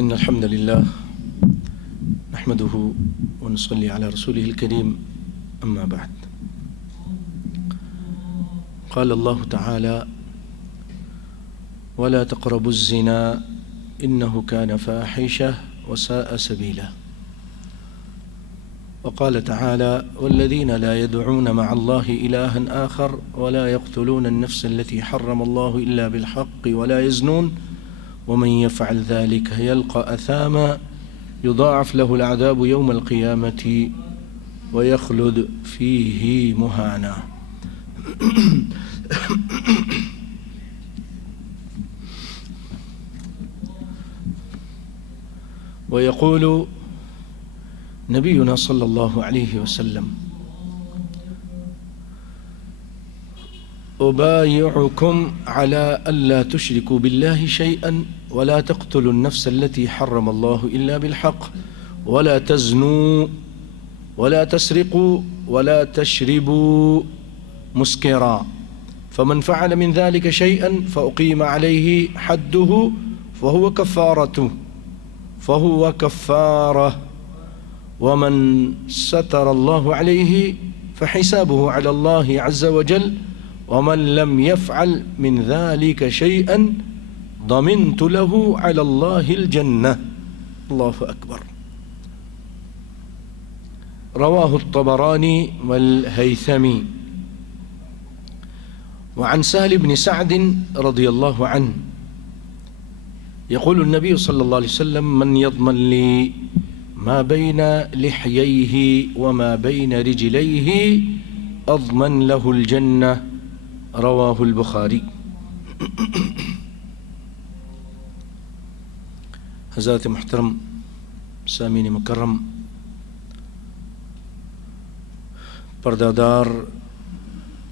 إن الحمد لله نحمده ونصلي على رسوله الكريم أما بعد. قال الله تعالى: ولا تقربوا الزنا إنه كان فاحشة وساء سبيلا. وقال تعالى: والذين لا يدعون مع الله إلها آخر ولا يقتلون النفس التي حرم الله إلا بالحق ولا يزنون ومن يفعل ذلك يلقى أثاما يضاعف له العذاب يوم القيامة ويخلد فيه مهانا. ويقول نبينا صلى الله عليه وسلم: أبايعكم على ألا تشركوا بالله شيئا ولا تقتلوا النفس التي حرم الله إلا بالحق ولا تزنوا ولا تسرقوا ولا تشربوا مسكرا فمن فعل من ذلك شيئا فأقيم عليه حده فهو كفارة ومن ستر الله عليه فحسابه على الله عز وجل ومن لم يفعل من ذلك شيئا ضمنت له على الله الجنة. الله أكبر. رواه الطبراني والهيثمي. وعن سهل بن سعد رضي الله عنه يقول النبي صلى الله عليه وسلم: من يضمن لي ما بين لحييه وما بين رجليه أضمن له الجنة. رواه البخاري. حضرات محترم سامعین مکرم، پردہ دار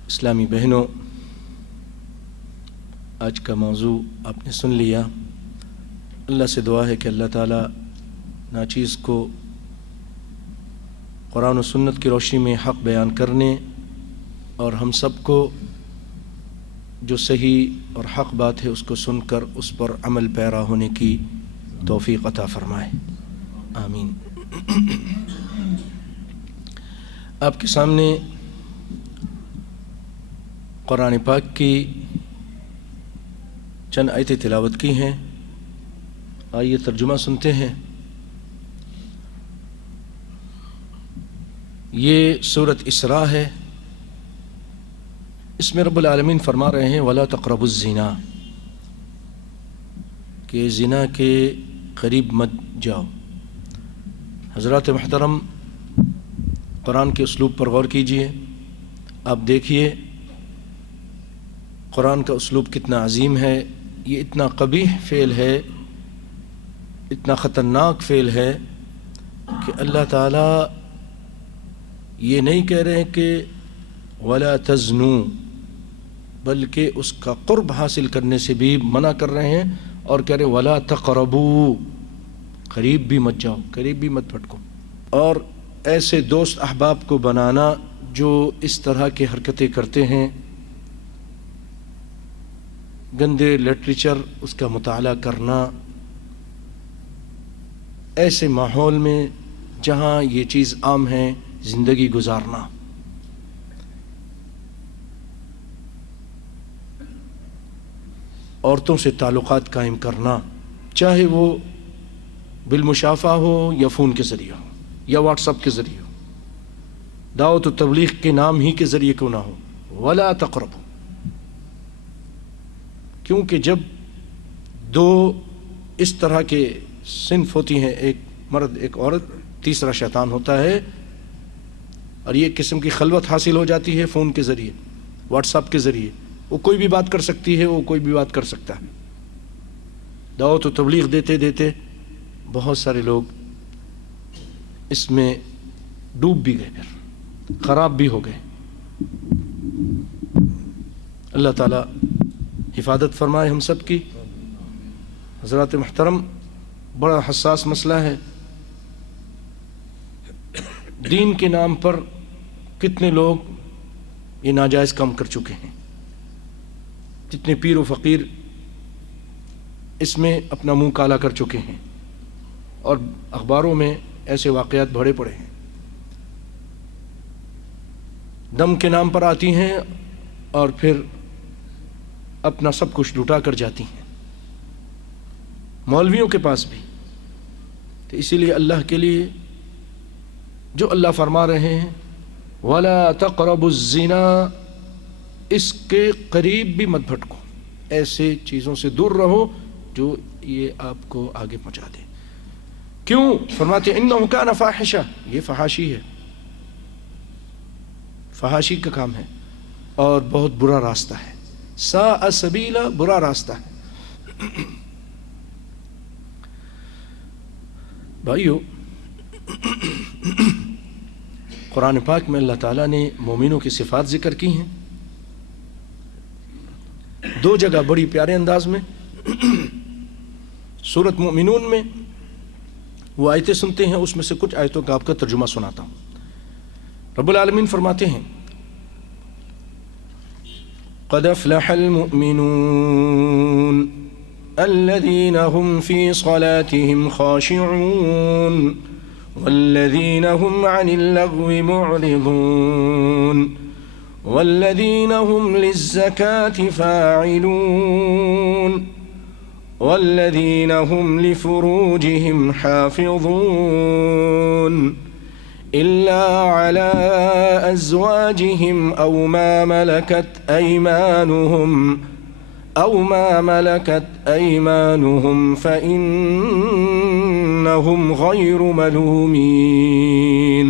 اسلامی بہنوں، آج کا موضوع آپ نے سن لیا۔ اللہ سے دعا ہے کہ اللہ تعالیٰ ناچیز کو قرآن و سنت کی روشنی میں حق بیان کرنے اور ہم سب کو جو صحیح اور حق بات ہے اس کو سن کر اس پر عمل پیرا ہونے کی توفیق عطا فرمائے، آمین۔ آپ کے سامنے قرآن پاک کی چند آیتیں تلاوت کی ہیں، آئیے ترجمہ سنتے ہیں۔ یہ سورۃ اسراء ہے۔ اس میں رب العالمین فرما رہے ہیں: وَلَا تَقْرَبُوا الزِّنَا، کہ زنا کے قریب مت جاؤ۔ حضرات محترم، قرآن کے اسلوب پر غور کیجئے۔ آپ دیکھیے قرآن کا اسلوب کتنا عظیم ہے۔ یہ اتنا قبیح فعل ہے، اتنا خطرناک فعل ہے کہ اللہ تعالیٰ یہ نہیں کہہ رہے ہیں کہ وَلَا تَزْنُوا، بلکہ اس کا قرب حاصل کرنے سے بھی منع کر رہے ہیں اور کہہ رہے وَلَا تَقْرَبُوا، قریب بھی مت جاؤ، قریب بھی مت پھٹکو۔ اور ایسے دوست احباب کو بنانا جو اس طرح کی حرکتیں کرتے ہیں، گندے لٹریچر اس کا مطالعہ کرنا، ایسے ماحول میں جہاں یہ چیز عام ہے زندگی گزارنا۔ عورتوں سے تعلقات قائم کرنا، چاہے وہ بالمشافہ ہو یا فون کے ذریعے ہو یا واٹس ایپ کے ذریعے ہو، دعوت و تبلیغ کے نام ہی کے ذریعے کیوں نہ ہو۔ ولا تقربوا، کیونکہ جب دو اس طرح کے صنف ہوتی ہیں، ایک مرد ایک عورت، تیسرا شیطان ہوتا ہے، اور یہ قسم کی خلوت حاصل ہو جاتی ہے فون کے ذریعے، واٹس ایپ کے ذریعے، وہ کوئی بھی بات کر سکتی ہے، وہ کوئی بھی بات کر سکتا ہے۔ دعوت و تبلیغ دیتے دیتے بہت سارے لوگ اس میں ڈوب بھی گئے، پھر خراب بھی ہو گئے۔ اللہ تعالیٰ حفاظت فرمائے ہم سب کی۔ حضرات محترم، بڑا حساس مسئلہ ہے۔ دین کے نام پر کتنے لوگ یہ ناجائز کام کر چکے ہیں، جتنے پیر و فقیر اس میں اپنا منہ کالا کر چکے ہیں۔ اور اخباروں میں ایسے واقعات بھرے پڑے ہیں، دم کے نام پر آتی ہیں اور پھر اپنا سب کچھ لٹا کر جاتی ہیں، مولویوں کے پاس بھی۔ تو اسی لیے اللہ کے لیے جو اللہ فرما رہے ہیں وَلَا تَقْرَبُوا الزِّنَا، اس کے قریب بھی مت بھٹکو، ایسے چیزوں سے دور رہو جو یہ آپ کو آگے پہنچا دے۔ کیوں؟ فرماتے ہیں اِنَّهُ كَانَ فَاحِشَةً، یہ فحاشی ہے، فحاشی کا کام ہے اور بہت برا راستہ ہے، ساء سبیلا، برا راستہ ہے۔ بھائیو، قرآن پاک میں اللہ تعالیٰ نے مومنوں کی صفات ذکر کی ہیں دو جگہ بڑی پیارے انداز میں۔ سورۃ مومنون میں وہ آیتیں سنتے ہیں، اس میں سے کچھ آیتوں کا آپ کا ترجمہ سناتا ہوں۔ رب العالمین فرماتے ہیں قد افلح المؤمنون الذين هم في صلاتهم خاشعون والذين هم عن اللغو معرضون والذين هم للزكاة فاعلون والذين هم لفروجهم حافظون إلا على أزواجهم أو ما ملكت أيمانهم فإنهم غير ملومين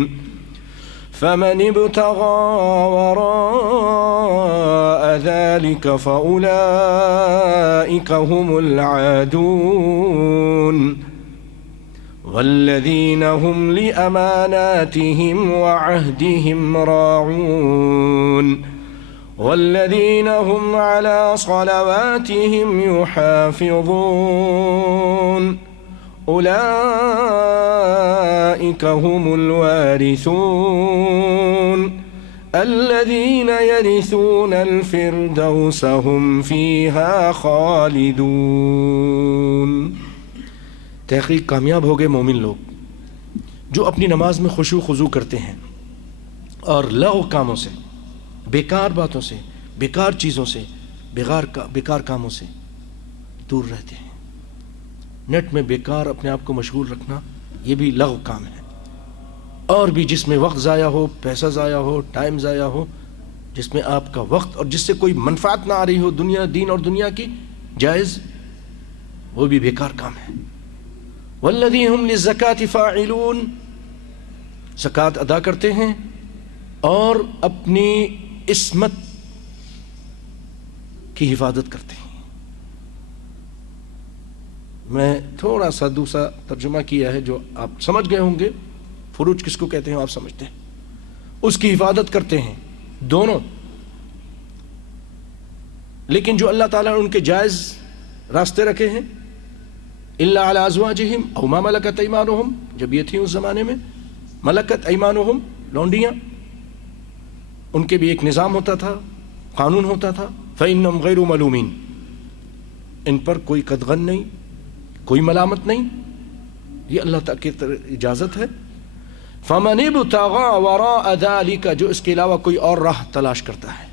فمن ابتغى وراء ذلك فأولئك هم العادون والذين هم لأماناتهم وعهدهم راعون والذين هم على صلواتهم يحافظون أولئك هم الوارثون الذين يرثون الفردوس هم فيها خالدون۔ تحقیق کامیاب ہو گئے مومن لوگ جو اپنی نماز میں خشوع خضوع کرتے ہیں اور لغو کاموں سے، بیکار باتوں سے، بیکار چیزوں سے، بیکار کاموں سے دور رہتے ہیں۔ نیٹ میں بیکار اپنے آپ کو مشغول رکھنا یہ بھی لغو کام ہے، اور بھی جس میں وقت ضائع ہو، پیسہ ضائع ہو، ٹائم ضائع ہو، جس میں آپ کا وقت اور جس سے کوئی منفعت نہ آ رہی ہو دنیا، دین اور دنیا کی، جائز، وہ بھی بیکار کام ہے۔ والذین هم للزکاة فاعلون، زکوٰۃ ادا کرتے ہیں اور اپنی عصمت کی حفاظت کرتے ہیں۔ میں تھوڑا سا دوسرا ترجمہ کیا ہے جو آپ سمجھ گئے ہوں گے، فروج کس کو کہتے ہیں آپ سمجھتے ہیں، اس کی حفاظت کرتے ہیں دونوں۔ لیکن جو اللہ تعالیٰ نے ان کے جائز راستے رکھے ہیں، الا علی ازواجہم او ما ملکت ایمانہم، جب یہ تھیں اس زمانے میں، ملکت ایمانہم، لونڈیاں، ان کے بھی ایک نظام ہوتا تھا، قانون ہوتا تھا، فإنہم غیر ملومین، ان پر کوئی قدغن نہیں، کوئی ملامت نہیں، یہ اللہ تعالیٰ کی اجازت ہے۔ فمن ابتغى وراء ذلك، جو اس کے علاوہ کوئی اور راہ تلاش کرتا ہے،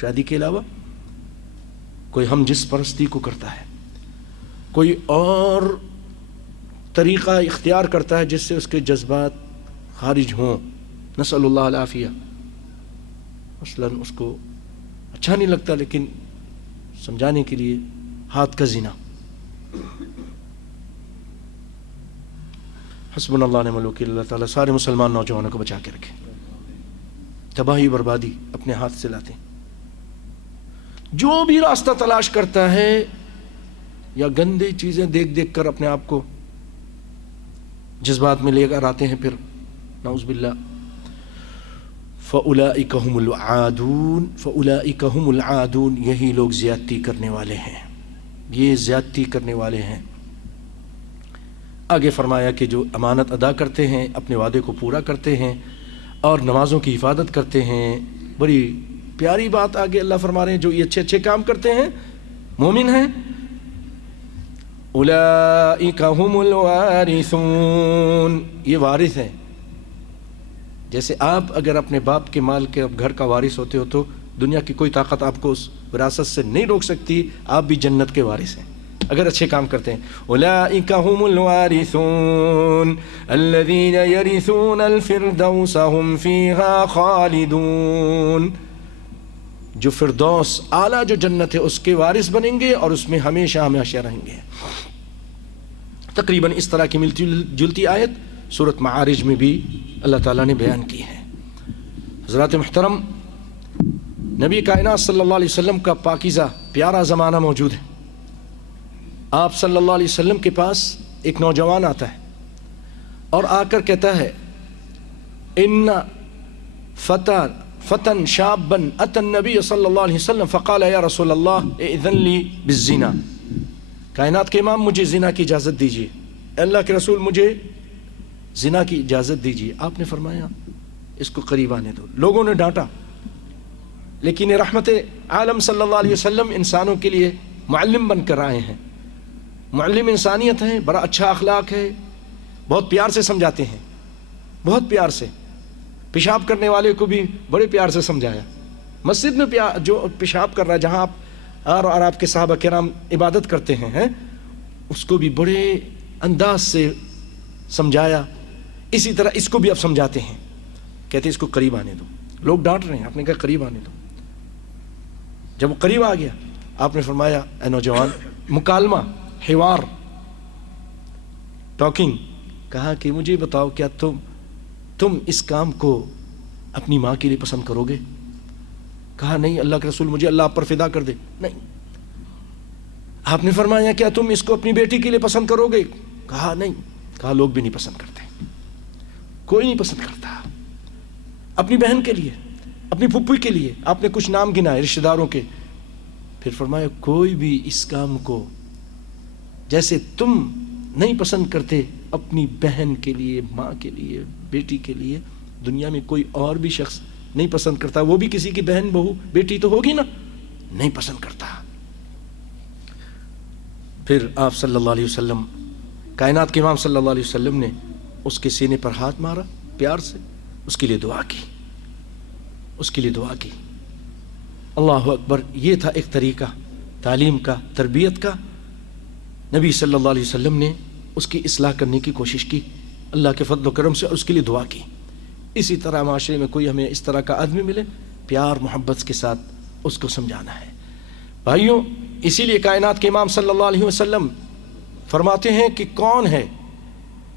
شادی کے علاوہ کوئی ہم جس پرستی کو کرتا ہے، کوئی اور طریقہ اختیار کرتا ہے جس سے اس کے جذبات خارج ہوں، نسأل اللہ العافیہ، مثلاً اس کو اچھا نہیں لگتا لیکن سمجھانے کے لیے ہاتھ کا زنا، حسبنا اللہ نعم الوکیل۔ اللہ تعالیٰ سارے مسلمان نوجوانوں کو بچا کے رکھے، تباہی بربادی اپنے ہاتھ سے لاتے ہیں۔ جو بھی راستہ تلاش کرتا ہے یا گندی چیزیں دیکھ دیکھ کر اپنے آپ کو جذبات میں لے کر آتے ہیں، پھر نعوذ باللہ، فَأُولَئِكَ هُمُ الْعَادُونَ، فَأُولَئِكَ هُمُ الْعَادُونَ، یہی لوگ زیادتی کرنے والے ہیں، یہ زیادتی کرنے والے ہیں۔ آگے فرمایا کہ جو امانت ادا کرتے ہیں، اپنے وعدے کو پورا کرتے ہیں اور نمازوں کی حفاظت کرتے ہیں، بڑی پیاری بات آگے اللہ فرما رہے ہیں، جو یہ اچھے اچھے کام کرتے ہیں، مومن ہیں، اولئک هم الوارثون، یہ وارث ہیں. جیسے آپ اگر اپنے باپ کے مال کے گھر کا وارث ہوتے ہو تو دنیا کی کوئی طاقت آپ کو اس وراثت سے نہیں روک سکتی. آپ بھی جنت کے وارث ہیں اگر اچھے کام کرتے ہیں. اولئک هم الوارثون الذین یرثون الفردوس هم فیہا خالدون، جو فردوس اعلیٰ جو جنت ہے اس کے وارث بنیں گے اور اس میں ہمیشہ ہمیشہ رہیں گے. تقریباً اس طرح کی ملتی جلتی آیت سورۃ معارج میں بھی اللہ تعالیٰ نے بیان کی ہے. حضرات محترم، نبی کائنات صلی اللہ علیہ وسلم کا پاکیزہ پیارا زمانہ موجود ہے. آپ صلی اللہ علیہ وسلم کے پاس ایک نوجوان آتا ہے اور آ کر کہتا ہے ان فتن شابا اتى النبی صلی اللہ علیہ وسلم فقال یا رسول اللہ اذن لی بالزنا. کائنات کے امام، مجھے زنا کی اجازت دیجیے، اللہ کے رسول مجھے زنا کی اجازت دیجیے. آپ نے فرمایا اس کو قریب آنے دو. لوگوں نے ڈانٹا، لیکن رحمت عالم صلی اللہ علیہ وسلم انسانوں کے لیے معلم بن کر آئے ہیں. معلم انسانیت ہیں، بڑا اچھا اخلاق ہے، بہت پیار سے سمجھاتے ہیں، بہت پیار سے. پیشاب کرنے والے کو بھی بڑے پیار سے سمجھایا. مسجد میں جو پیشاب کر رہا ہے، جہاں آپ اور آپ کے صحابہ کرام عبادت کرتے ہیں، اس کو بھی بڑے انداز سے سمجھایا. اسی طرح اس کو بھی آپ سمجھاتے ہیں. کہتے ہیں اس کو قریب آنے دو. لوگ ڈانٹ رہے ہیں، آپ نے کہا قریب آنے دو. جب وہ قریب آ گیا آپ نے فرمایا اے نوجوان، مکالمہ، حوار، ٹاکنگ. کہا کہ مجھے بتاؤ کیا تم اس کام کو اپنی ماں کے لیے پسند کرو گے؟ کہا نہیں اللہ کے رسول، مجھے اللہ آپ پر فدا کر دے. نہیں. آپ نے فرمایا کیا تم اس کو اپنی بیٹی کے لیے پسند کرو گے؟ کہا نہیں. کہا لوگ بھی نہیں پسند کرتے، کوئی نہیں پسند کرتا. اپنی بہن کے لیے، اپنی پھپھی کے لیے. آپ نے کچھ نام گنائے رشتہ داروں کے. پھر فرمایا کوئی بھی اس کام کو جیسے تم نہیں پسند کرتے اپنی بہن کے لیے، ماں کے لیے، بیٹی کے لیے، دنیا میں کوئی اور بھی شخص نہیں پسند کرتا. وہ بھی کسی کی بہن، بہو، بیٹی تو ہوگی نا، نہیں پسند کرتا. پھر آپ صلی اللہ علیہ وسلم، کائنات کے امام صلی اللہ علیہ وسلم نے اس کے سینے پر ہاتھ مارا پیار سے، اس کے لیے دعا کی، اس کے لیے دعا کی. اللہ اکبر. یہ تھا ایک طریقہ تعلیم کا، تربیت کا. نبی صلی اللہ علیہ وسلم نے اس کی اصلاح کرنے کی کوشش کی اللہ کے فضل و کرم سے، اور اس کے لیے دعا کی. اسی طرح معاشرے میں کوئی ہمیں اس طرح کا آدمی ملے، پیار محبت کے ساتھ اس کو سمجھانا ہے. بھائیوں، اسی لیے کائنات کے امام صلی اللہ علیہ وسلم فرماتے ہیں کہ کون ہے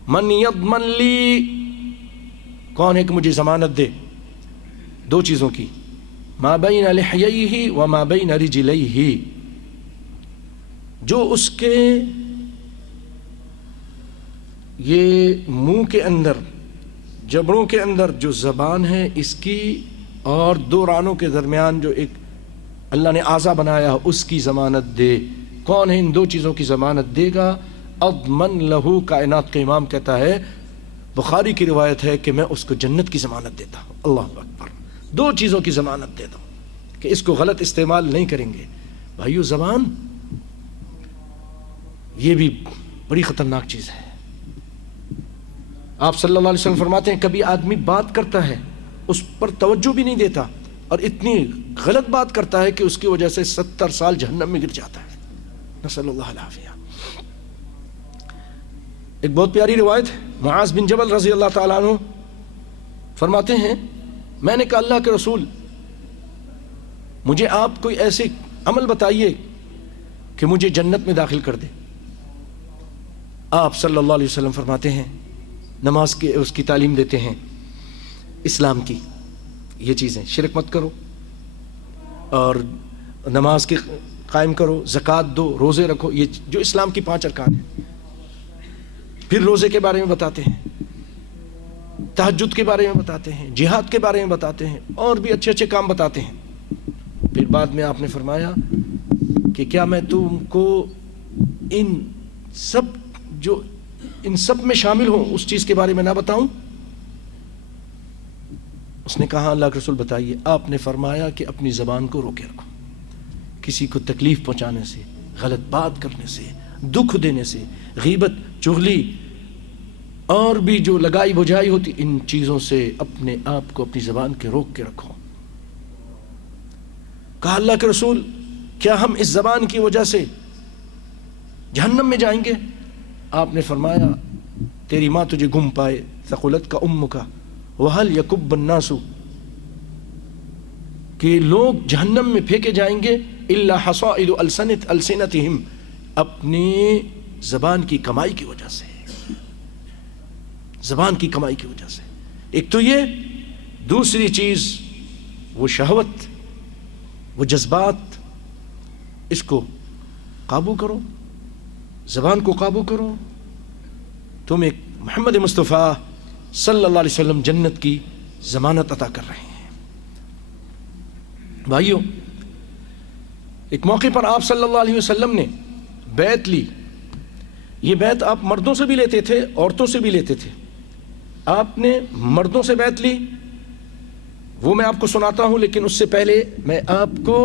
من یضمن لی، کون ہے کہ مجھے ضمانت دے دو چیزوں کی، ما بین لحییہ وما بین رجلیہ، جو اس کے یہ منہ کے اندر، جبڑوں کے اندر جو زبان ہے اس کی، اور دو رانوں کے درمیان جو ایک اللہ نے اعضا بنایا اس کی ضمانت دے. کون ہے ان دو چیزوں کی ضمانت دے گا؟ اضمن لہو، کائنات کے امام کہتا ہے، بخاری کی روایت ہے کہ میں اس کو جنت کی ضمانت دیتا ہوں. اللہ اکبر. دو چیزوں کی ضمانت دیتا ہوں کہ اس کو غلط استعمال نہیں کریں گے. بھائیو، زبان یہ بھی بڑی خطرناک چیز ہے. آپ صلی اللہ علیہ وسلم فرماتے ہیں کبھی آدمی بات کرتا ہے اس پر توجہ بھی نہیں دیتا اور اتنی غلط بات کرتا ہے کہ اس کی وجہ سے 70 سال جہنم میں گر جاتا ہے. نسأل اللہ العافیہ. ایک بہت پیاری روایت ہے، معاذ بن جبل رضی اللہ تعالیٰ عنہ فرماتے ہیں میں نے کہا اللہ کے رسول مجھے آپ کوئی ایسے عمل بتائیے کہ مجھے جنت میں داخل کر دے. آپ صلی اللہ علیہ وسلم فرماتے ہیں، نماز کی اس کی تعلیم دیتے ہیں، اسلام کی یہ چیزیں، شرک مت کرو اور نماز کی قائم کرو، زکوٰۃ دو، روزے رکھو، یہ جو اسلام کی 5 ارکان ہیں. پھر روزے کے بارے میں بتاتے ہیں، تہجد کے بارے میں بتاتے ہیں، جہاد کے بارے میں بتاتے ہیں، اور بھی اچھے اچھے کام بتاتے ہیں. پھر بعد میں آپ نے فرمایا کہ کیا میں تم کو ان سب میں شامل ہوں اس چیز کے بارے میں نہ بتاؤں؟ اس نے کہا اللہ کے رسول بتائیے. آپ نے فرمایا کہ اپنی زبان کو روکے رکھو، کسی کو تکلیف پہنچانے سے، غلط بات کرنے سے، دکھ دینے سے، غیبت، چغلی اور بھی جو لگائی بجھائی ہوتی، ان چیزوں سے اپنے آپ کو اپنی زبان کے روک کے رکھو۔ کہا اللہ کے رسول کیا ہم اس زبان کی وجہ سے جہنم میں جائیں گے؟ آپ نے فرمایا تیری ماں تجھے گم پائے، ثقلت کا امک وہل یکب الناس، کہ لوگ جہنم میں پھینکے جائیں گے الا حصائد السنتہم، اپنی زبان کی کمائی کی وجہ سے، زبان کی کمائی کی وجہ سے۔ ایک تو یہ، دوسری چیز وہ شہوت، وہ جذبات، اس کو قابو کرو، زبان کو قابو کرو۔ تم ایک محمد مصطفیٰ صلی اللہ علیہ وسلم جنت کی ضمانت عطا کر رہے ہیں۔ بھائیو، ایک موقع پر آپ صلی اللہ علیہ وسلم نے بیعت لی۔ یہ بیعت آپ مردوں سے بھی لیتے تھے، عورتوں سے بھی لیتے تھے۔ آپ نے مردوں سے بیعت لی، وہ میں آپ کو سناتا ہوں، لیکن اس سے پہلے میں آپ کو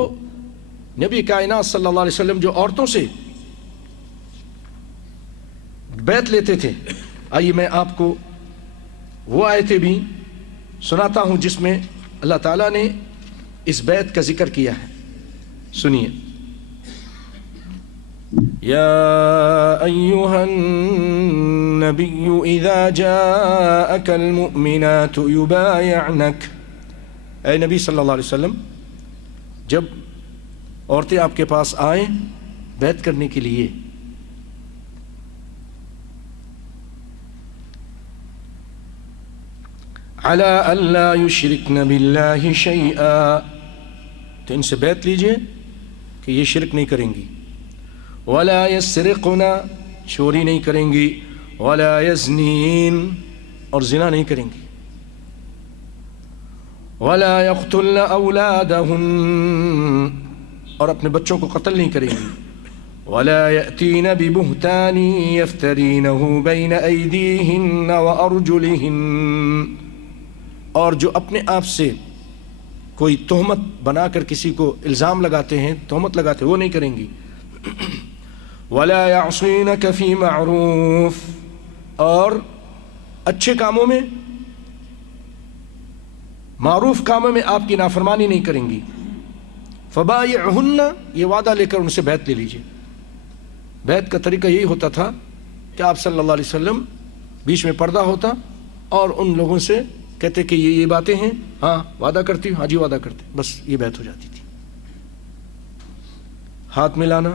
نبی کائنات صلی اللہ علیہ وسلم جو عورتوں سے بیعت لیتے تھے، آئیے میں آپ کو وہ آیتیں بھی سناتا ہوں جس میں اللہ تعالیٰ نے اس بیعت کا ذکر کیا ہے۔ سنیے، یا ایھا النبی اذا جاءک المؤمنات یبایعنک، اے نبی صلی اللہ علیہ وسلم جب عورتیں آپ کے پاس آئیں بیعت کرنے کے لیے، علی الا یشرکن باللہ شیئا، تو ان سے بیعت لیجئے کہ یہ شرک نہیں کریں گی، ولا یسرقن، چوری نہیں کریں گی، ولا یزنین، اور زنا نہیں کریں گی، ولا یقتلن اولادہن، اور اپنے بچوں کو قتل نہیں کریں گی، ولا یأتین ببہتان یفترینہ بین ایدیہن وارجلہن، اور جو اپنے آپ سے کوئی تہمت بنا کر کسی کو الزام لگاتے ہیں، تہمت لگاتے ہیں، وہ نہیں کریں گی، ولا یعصینک فی معروف، اور اچھے کاموں میں، معروف کاموں میں آپ کی نافرمانی نہیں کریں گی، فبایعہن، یہ وعدہ لے کر ان سے بیعت لے لیجئے۔ بیعت کا طریقہ یہی ہوتا تھا کہ آپ صلی اللہ علیہ وسلم بیچ میں پردہ ہوتا اور ان لوگوں سے کہتے کہ یہ باتیں ہیں، ہاں وعدہ کرتی ہوں، ہاں جی وعدہ کرتے، بس یہ بیعت ہو جاتی تھی۔ ہاتھ ملانا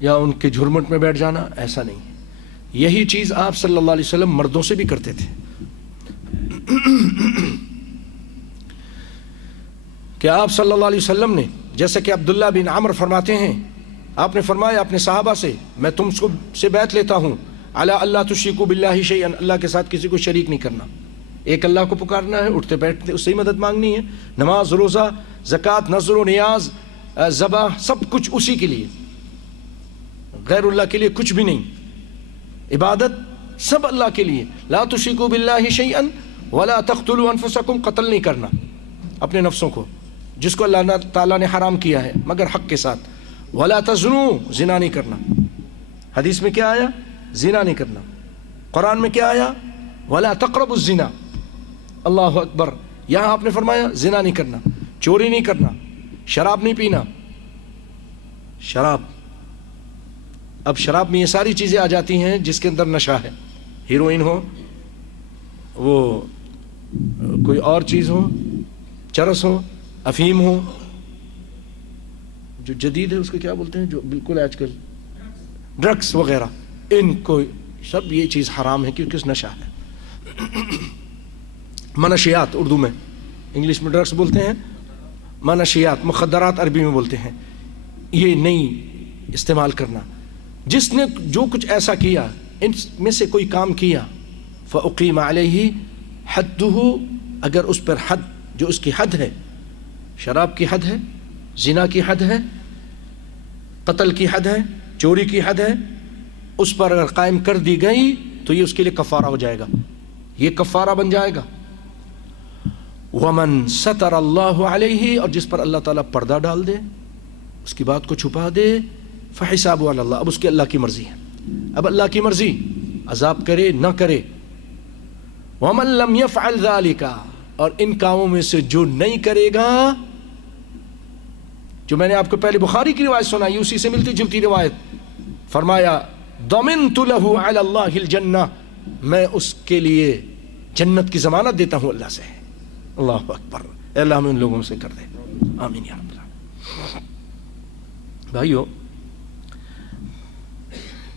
یا ان کے جھرمٹ میں بیٹھ جانا ایسا نہیں ہے۔ یہی چیز آپ صلی اللہ علیہ وسلم مردوں سے بھی کرتے تھے کہ آپ صلی اللہ علیہ وسلم نے، جیسا کہ عبداللہ بن عمر فرماتے ہیں، آپ نے فرمایا اپنے صحابہ سے، میں تم سے بیعت لیتا ہوں علی اللہ تشرکوا باللہ شیئا، اللہ کے ساتھ کسی کو شریک نہیں کرنا، ایک اللہ کو پکارنا ہے، اٹھتے بیٹھتے اس سے ہی مدد مانگنی ہے، نماز، روزہ، زکوٰۃ، نذر و نیاز، ذبح، سب کچھ اسی کے لیے، غیر اللہ کے لیے کچھ بھی نہیں، عبادت سب اللہ کے لیے، لا تشرکوا باللہ شیئا ولا تقتلوا انفسکم، قتل نہیں کرنا اپنے نفسوں کو، جس کو اللہ تعالیٰ نے حرام کیا ہے مگر حق کے ساتھ، ولا تزنوا، زنا نہیں کرنا، حدیث میں کیا آیا؟ زنا نہیں کرنا، قرآن میں کیا آیا؟ ولا تقربوا الزنا، اللہ اکبر، یہاں آپ نے فرمایا زنا نہیں کرنا، چوری نہیں کرنا، شراب نہیں پینا، شراب، اب شراب میں یہ ساری چیزیں آ جاتی ہیں جس کے اندر نشہ ہے، ہیروئن ہو، وہ کوئی اور چیز ہو، چرس ہو، افیم ہو، جو جدید ہے اس کو کیا بولتے ہیں، جو بالکل آج کل ڈرگس وغیرہ، ان کو سب یہ چیز حرام ہے کیونکہ اس نشہ ہے۔ منشیات اردو میں، انگلش میں ڈرگس بولتے ہیں، منشیات، مخدرات عربی میں بولتے ہیں، یہ نہیں استعمال کرنا۔ جس نے جو کچھ ایسا کیا، ان میں سے کوئی کام کیا، فأقیم علیہ حدہ، اگر اس پر حد، جو اس کی حد ہے، شراب کی حد ہے، زنا کی حد ہے، قتل کی حد ہے، چوری کی حد ہے، اس پر اگر قائم کر دی گئی تو یہ اس کے لیے کفارہ ہو جائے گا، یہ کفارہ بن جائے گا۔ ومن ستر اللہ علیہ، اور جس پر اللہ تعالیٰ پردہ ڈال دے، اس کی بات کو چھپا دے، فحسابہ علی اللہ، اب اس کی اللہ کی مرضی ہے، اب اللہ کی مرضی عذاب کرے نہ کرے. ومن لم يفعل ذلك، اور ان کاموں میں سے جو نہیں کرے گا، جو میں نے آپ کو پہلے بخاری کی روایت سنائی اسی سے ملتی جلتی روایت، فرمایا ضمنت له علی اللہ الجنہ، میں اس کے لیے جنت کی ضمانت دیتا ہوں اللہ سے. اللہ اکبر، اے اللہ ہمیں ان لوگوں سے کر دے، آمین یا رب العالمین. بھائیو،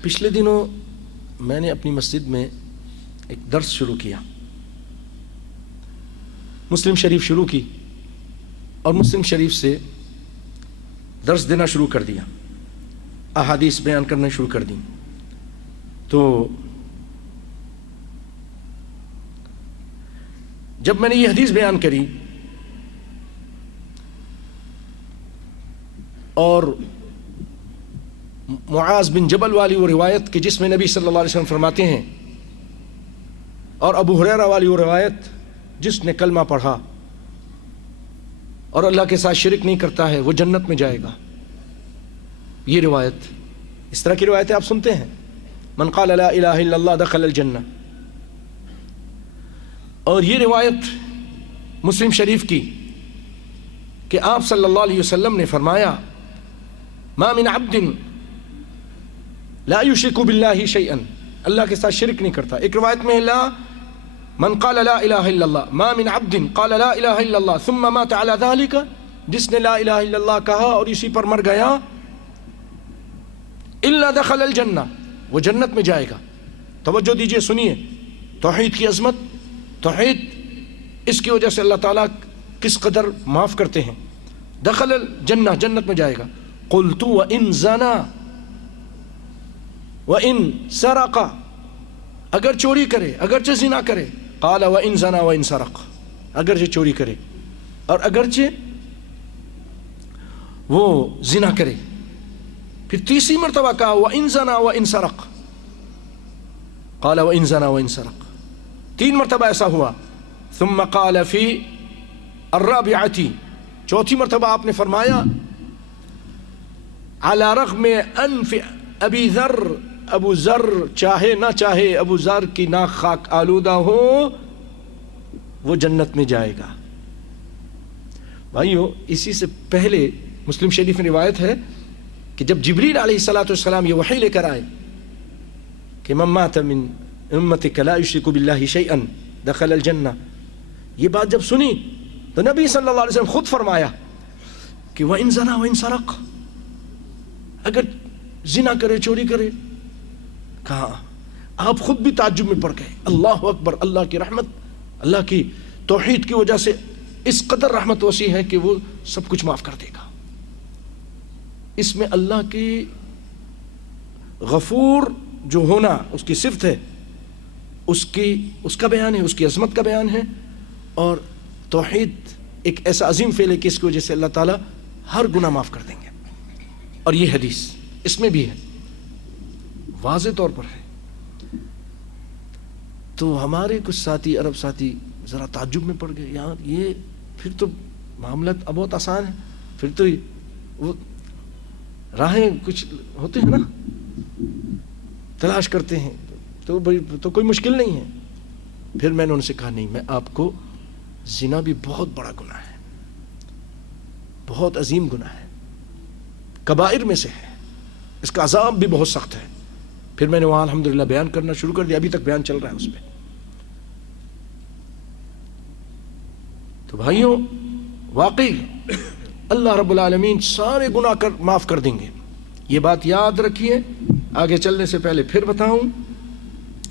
پچھلے دنوں میں نے اپنی مسجد میں ایک درس شروع کیا، مسلم شریف شروع کی اور مسلم شریف سے درس دینا شروع کر دیا، احادیث بیان کرنا شروع کر دی. تو جب میں نے یہ حدیث بیان کری اور معاذ بن جبل والی وہ روایت کہ جس میں نبی صلی اللہ علیہ وسلم فرماتے ہیں، اور ابو ہریرہ والی وہ روایت جس نے کلمہ پڑھا اور اللہ کے ساتھ شرک نہیں کرتا ہے وہ جنت میں جائے گا، یہ روایت، اس طرح کی روایتیں آپ سنتے ہیں، من قال لا الہ الا اللہ دخل الجنہ. اور یہ روایت مسلم شریف کی کہ آپ صلی اللہ علیہ وسلم نے فرمایا ما من عبد لا یشرک باللہ شیئا، اللہ کے ساتھ شرک نہیں کرتا. ایک روایت میں لا من قال لا الہ الا اللہ، ما من عبد قال لا الہ الا اللہ ثم مات على ذلك، جس نے لا الہ الا اللہ کہا اور اسی پر مر گیا، الا دخل الجنہ، وہ جنت میں جائے گا. توجہ دیجئے، سنیے توحید کی عظمت، توحید اس کی وجہ سے اللہ تعالیٰ کس قدر معاف کرتے ہیں. دخل الجنہ، جنت میں جائے گا. قلت وان زنا وان سرق، اگر چوری کرے، اگرچہ زنا کرے. قال وان زنا وان سرق، اگرچہ چوری کرے اور اگرچہ وہ زنا کرے. پھر تیسری مرتبہ کہا وان زنا وان سرق، قال وان زنا وان سرق، 3 مرتبہ ایسا ہوا. ثم قال فی الرابعة، چوتھی مرتبہ آپ نے فرمایا علی رغم انف ابی ذر، ابو ذر چاہے نہ چاہے، ابو ذر کی ناک خاک آلودہ ہو، وہ جنت میں جائے گا. بھائیو، اسی سے پہلے مسلم شریف میں روایت ہے کہ جب جبریل علیہ السلام یہ وحی لے کر آئے کہ من مات من امتک لا یشرک باللہ شیئا دخل الجنہ، یہ بات جب سنی تو نبی صلی اللہ علیہ وسلم خود فرمایا کہ وَإِن زَنَا وَإِن سَرَقَ، اگر زنا کرے، چوری کرے. کہا آپ خود بھی تعجب میں پڑ گئے. اللہ اکبر، اللہ کی رحمت، اللہ کی توحید کی وجہ سے اس قدر رحمت وسیع ہے کہ وہ سب کچھ معاف کر دے گا. اس میں اللہ کی غفور جو ہونا اس کی صفت ہے، اس کا بیان ہے، اس کی عظمت کا بیان ہے. اور توحید ایک ایسا عظیم فعل ہے کہ اس کی وجہ سے اللہ تعالیٰ ہر گناہ معاف کر دیں گے. اور یہ حدیث اس میں بھی ہے، واضح طور پر ہے. تو ہمارے کچھ ساتھی، عرب ساتھی ذرا تعجب میں پڑ گئے، یار یہ پھر تو معاملہ بہت آسان ہے، پھر تو وہ راہیں کچھ ہوتے ہیں نا، تلاش کرتے ہیں، تو کوئی مشکل نہیں ہے. پھر میں نے ان سے کہا نہیں، میں آپ کو، زنا بھی بہت بڑا گناہ ہے، بہت عظیم گناہ ہے، کبائر میں سے ہے، اس کا عذاب بھی بہت سخت ہے. پھر میں نے وہاں الحمدللہ بیان کرنا شروع کر دیا، ابھی تک بیان چل رہا ہے اس پہ. تو بھائیوں، واقعی اللہ رب العالمین سارے گناہ معاف کر دیں گے، یہ بات یاد رکھیے. آگے چلنے سے پہلے پھر بتاؤں،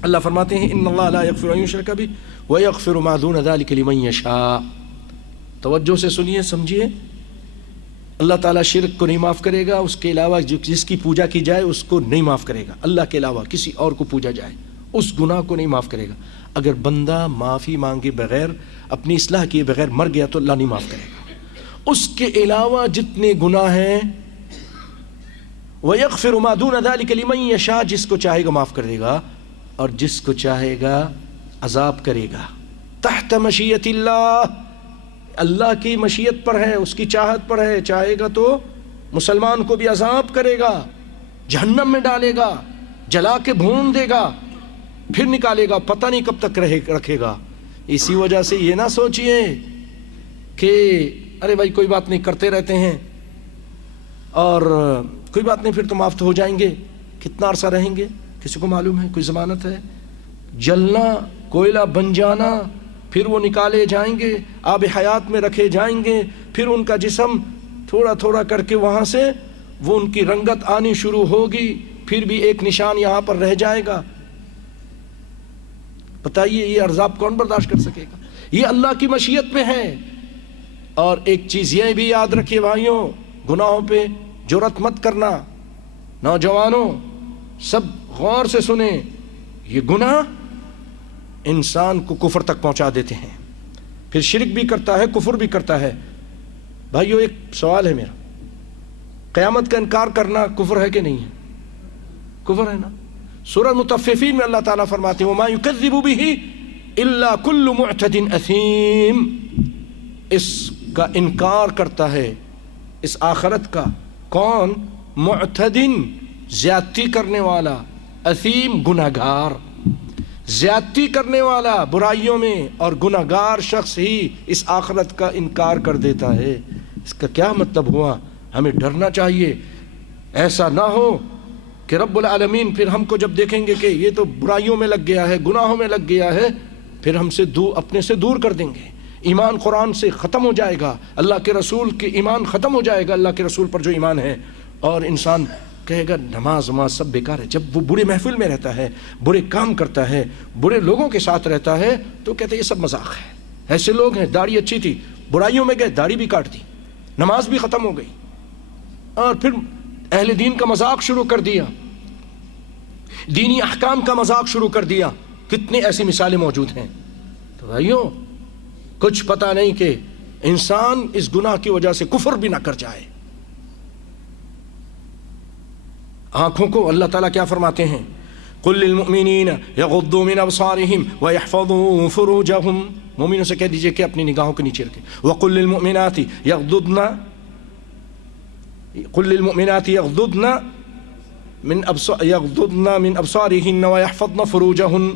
اللہ فرماتے ہیں ان اللہ لا یغفر ان یشرک بہ ویغفر ما دون ذلک لمن یشاء. توجہ سے سنیے، سمجھیے، اللہ تعالیٰ شرک کو نہیں معاف کرے گا، اس کے علاوہ جس کی پوجا کی جائے اس کو نہیں معاف کرے گا. اللہ کے علاوہ کسی اور کو پوجا جائے اس گناہ کو نہیں معاف کرے گا. اگر بندہ معافی مانگے بغیر، اپنی اصلاح کیے بغیر مر گیا تو اللہ نہیں معاف کرے گا. اس کے علاوہ جتنے گناہ ہیں وَيَغْفِرُ مَا دُونَ ذَلِكَ لِمَن يَشَاءُ، جس کو چاہے گا معاف کر دے گا اور جس کو چاہے گا عذاب کرے گا. تحت مشیت اللہ، اللہ کی مشیت پر ہے، اس کی چاہت پر ہے، چاہے گا تو مسلمان کو بھی عذاب کرے گا، جہنم میں ڈالے گا، جلا کے بھون دے گا، پھر نکالے گا، پتہ نہیں کب تک رکھے گا۔ اسی وجہ سے یہ نہ سوچئے کہ ارے بھائی کوئی بات نہیں، کرتے رہتے ہیں اور کوئی بات نہیں، پھر تو معاف تو ہو جائیں گے۔ کتنا عرصہ رہیں گے کسی کو معلوم ہے؟ کوئی ضمانت ہے؟ جلنا، کوئلہ بن جانا، پھر وہ نکالے جائیں گے، آب حیات میں رکھے جائیں گے، پھر ان کا جسم تھوڑا تھوڑا کر کے وہاں سے وہ ان کی رنگت آنی شروع ہوگی، پھر بھی ایک نشان یہاں پر رہ جائے گا۔ بتائیے یہ عذاب کون برداشت کر سکے گا؟ یہ اللہ کی مشیت میں ہے۔ اور ایک چیز یہ بھی یاد رکھیے بھائیوں، گناہوں پہ جرأت مت کرنا۔ نوجوانوں سب غور سے سنیں، یہ گناہ انسان کو کفر تک پہنچا دیتے ہیں، پھر شرک بھی کرتا ہے، کفر بھی کرتا ہے۔ بھائیوں ایک سوال ہے میرا، قیامت کا انکار کرنا کفر ہے کہ نہیں ہے؟ کفر ہے نا۔ سورہ مطففین میں اللہ تعالیٰ فرماتے ہیں وَمَا يُكَذِّبُ بِهِ إِلَّا كُلُّ مُعْتَدٍ أَثِيمٍ، اس کا انکار کرتا ہے اس آخرت کا کون؟ معتدن، زیادتی کرنے والا، اثیم، گناہگار۔ زیادتی کرنے والا برائیوں میں اور گناہگار شخص ہی اس آخرت کا انکار کر دیتا ہے۔ اس کا کیا مطلب ہوا؟ ہمیں ڈرنا چاہیے، ایسا نہ ہو کہ رب العالمین پھر ہم کو جب دیکھیں گے کہ یہ تو برائیوں میں لگ گیا ہے، گناہوں میں لگ گیا ہے، پھر ہم سے اپنے سے دور کر دیں گے۔ ایمان قرآن سے ختم ہو جائے گا، اللہ کے رسول کے ایمان ختم ہو جائے گا، اللہ کے رسول پر جو ایمان ہے، اور انسان کہے گا نماز وماز سب بیکار ہے۔ جب وہ برے محفل میں رہتا ہے، برے کام کرتا ہے، برے لوگوں کے ساتھ رہتا ہے، تو کہتے ہیں یہ سب مذاق ہے۔ ایسے لوگ ہیں، داڑھی اچھی تھی، برائیوں میں گئے، داڑھی بھی کاٹ دی، نماز بھی ختم ہو گئی، اور پھر اہل دین کا مذاق شروع کر دیا، دینی احکام کا مذاق شروع کر دیا۔ کتنی ایسی مثالیں موجود ہیں۔ تو بھائیوں کچھ پتہ نہیں کہ انسان اس گناہ کی وجہ سے کفر بھی نہ کر جائے۔ آنکھوں کو اللہ تعالیٰ کیا فرماتے ہیں؟ قُلْ لِلْمُؤْمِنِينَ يَغُضُّوا مِنْ أَبْصَارِهِمْ وَيَحْفَظُوا فُرُوجَهُمْ، مومنوں سے کہہ دیجئے کہ اپنی نگاہوں کے نیچے رکھیں۔ وَقُلْ لِلْمُؤْمِنَاتِ يَغْضُضْنَ مِنْ أَبْصَارِهِنَّ وَيَحْفَظْنَ فُرُوجَهُنَّ،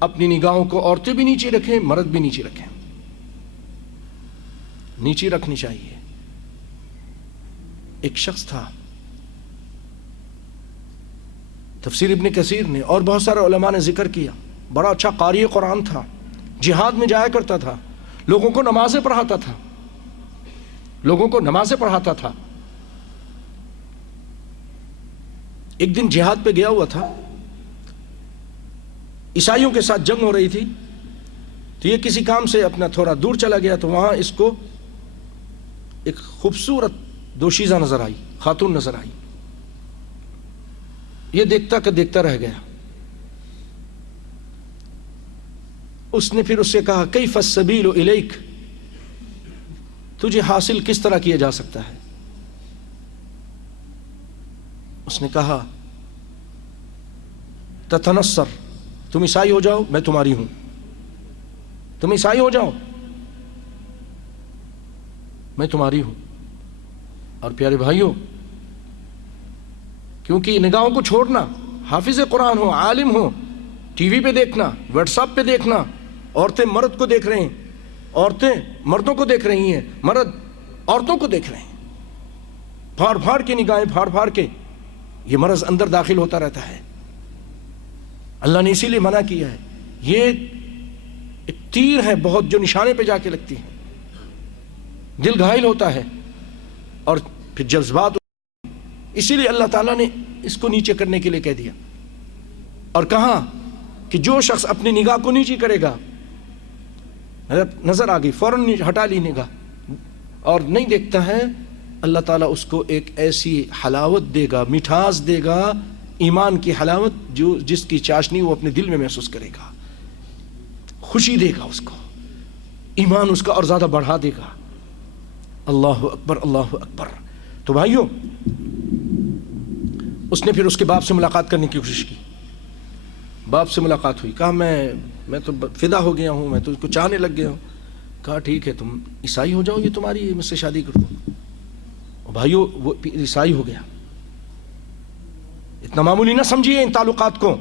اپنی نگاہوں کو عورتیں بھی نیچے رکھیں، مرد بھی نیچے رکھیں، نیچے رکھنی چاہیے۔ ایک شخص تھا، تفسیر ابن کثیر نے اور بہت سارے علماء نے ذکر کیا، بڑا اچھا قاری قرآن تھا، جہاد میں جایا کرتا تھا، لوگوں کو نمازیں پڑھاتا تھا، لوگوں کو نمازیں پڑھاتا تھا۔ ایک دن جہاد پہ گیا ہوا تھا، عیسائیوں کے ساتھ جنگ ہو رہی تھی، تو یہ کسی کام سے اپنا تھوڑا دور چلا گیا، تو وہاں اس کو ایک خوبصورت دوشیزہ نظر آئی، خاتون نظر آئی۔ یہ دیکھتا کہ دیکھتا رہ گیا۔ اس نے پھر اس سے کہا کیف السبیل الیک، تجھے حاصل کس طرح کیا جا سکتا ہے؟ اس نے کہا تتنصر، تم عیسائی ہو جاؤ، میں تمہاری ہوں، تم عیسائی ہو جاؤ، میں تمہاری ہوں۔ اور پیارے بھائیوں، کیونکہ نگاہوں کو چھوڑنا، حافظ قرآن ہو، عالم ہو، ٹی وی پہ دیکھنا، واٹس ایپ پہ دیکھنا، عورتیں مرد کو دیکھ رہے ہیں، عورتیں مردوں کو دیکھ رہی ہیں، مرد عورتوں کو دیکھ رہے ہیں، پھاڑ پھاڑ کے نگاہیں پھاڑ پھاڑ کے، یہ مرض اندر داخل ہوتا رہتا ہے۔ اللہ نے اسی لیے منع کیا ہے۔ یہ ایک تیر ہے بہت، جو نشانے پہ جا کے لگتی ہے، دل گھائل ہوتا ہے اور پھر جذبات، اسی لیے اللہ تعالیٰ نے اس کو نیچے کرنے کے لیے کہہ دیا، اور کہا کہ جو شخص اپنی نگاہ کو نیچے کرے گا، نظر آ گئی فوراً ہٹا لی نگاہ اور نہیں دیکھتا ہے، اللہ تعالیٰ اس کو ایک ایسی حلاوت دے گا، مٹھاس دے گا، ایمان کی حلاوت، جو جس کی چاشنی وہ اپنے دل میں محسوس کرے گا، خوشی دے گا اس کو، ایمان اس کا اور زیادہ بڑھا دے گا۔ اللہ اکبر، اللہ اکبر۔ تو بھائیوں، اس نے پھر اس کے باپ سے ملاقات کرنے کی کوشش کی، باپ سے ملاقات ہوئی، کہا میں تو فدا ہو گیا ہوں، میں تو اس کو چاہنے لگ گیا ہوں۔ کہا ٹھیک ہے، تم عیسائی ہو جاؤ، یہ تمہاری، مجھ سے شادی کر دو۔ بھائیوں وہ عیسائی ہو گیا، اتنا معمولی نہ سمجھیے ان تعلقات کو.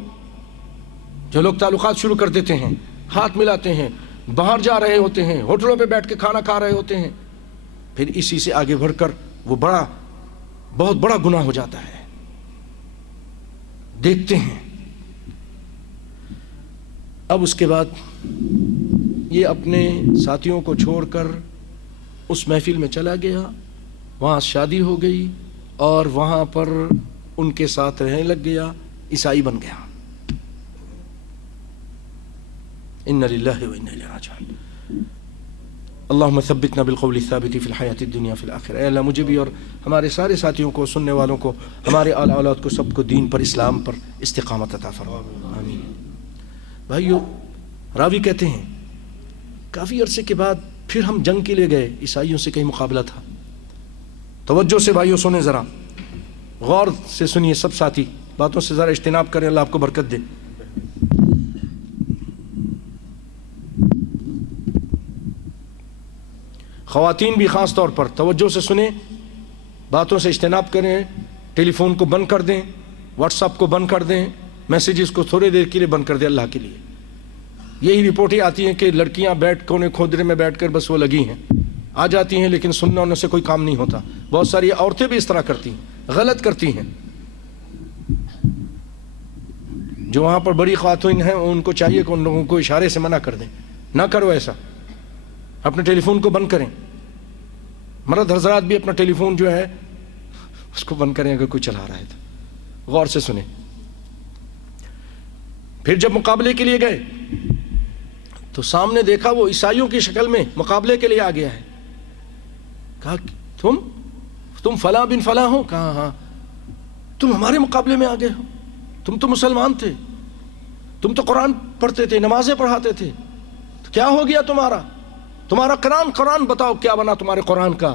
جو لوگ تعلقات شروع کر دیتے ہیں، ہاتھ ملاتے ہیں، باہر جا رہے ہوتے ہیں، ہوٹلوں پہ بیٹھ کے کھانا کھا رہے ہوتے ہیں، پھر اسی سے آگے بڑھ کر وہ بہت بڑا گناہ ہو جاتا ہے. دیکھتے ہیں. اب اس کے بعد یہ اپنے ساتھیوں کو چھوڑ کر اس محفل میں چلا گیا، وہاں شادی ہو گئی اور وہاں پر ان کے ساتھ رہنے لگ گیا، عیسائی بن گیا. اِنَّ لِلَّهِ وَإِنَّا إِلَيْهِ رَاجِعُونَ. اللہم ثبتنا بالقول الثابت فی الحیاۃ الدنیا فی الآخرہ. اے اللہ مجھے بھی اور ہمارے سارے ساتھیوں کو، سننے والوں کو، ہمارے آل اولاد کو، سب کو دین پر، اسلام پر استقامت عطا فرما. آمین. بھائیو، راوی کہتے ہیں کافی عرصے کے بعد پھر ہم جنگ کے لیے گئے. عیسائیوں سے کہیں مقابلہ تھا. توجہ سے بھائیو سنیں، ذرا غور سے سنیے. سب ساتھی باتوں سے ذرا اجتناب کریں، اللہ آپ کو برکت دے. خواتین بھی خاص طور پر توجہ سے سنیں، باتوں سے اجتناب کریں. ٹیلی فون کو بند کر دیں، واٹس ایپ کو بند کر دیں، میسیجز کو تھوڑی دیر کے لیے بند کر دیں اللہ کے لیے. یہی رپورٹیں آتی ہیں کہ لڑکیاں کونے کھودرے میں بیٹھ کر بس وہ لگی ہیں، آ جاتی ہیں لیکن سننا ان سے کوئی کام نہیں ہوتا. بہت ساری عورتیں بھی اس طرح کرتی ہیں، غلط کرتی ہیں. جو وہاں پر بڑی خواتین ہیں ان کو چاہیے کہ ان لوگوں کو اشارے سے منع کر دیں، نہ کرو ایسا. اپنے ٹیلی فون کو بند کریں. مرد حضرات بھی اپنا ٹیلی فون جو ہے اس کو بند کریں اگر کوئی چلا رہا ہے تو. غور سے سنیں. پھر جب مقابلے کے لیے گئے تو سامنے دیکھا وہ عیسائیوں کی شکل میں مقابلے کے لیے آ گیا ہے. کہا تم فلاں بن فلاں ہو؟ کہا ہاں. تم ہمارے مقابلے میں آ گئے ہو؟ تم تو مسلمان تھے، تم تو قرآن پڑھتے تھے، نمازیں پڑھاتے تھے، تو کیا ہو گیا تمہارا قرآن بتاؤ کیا بنا تمہارے قرآن کا.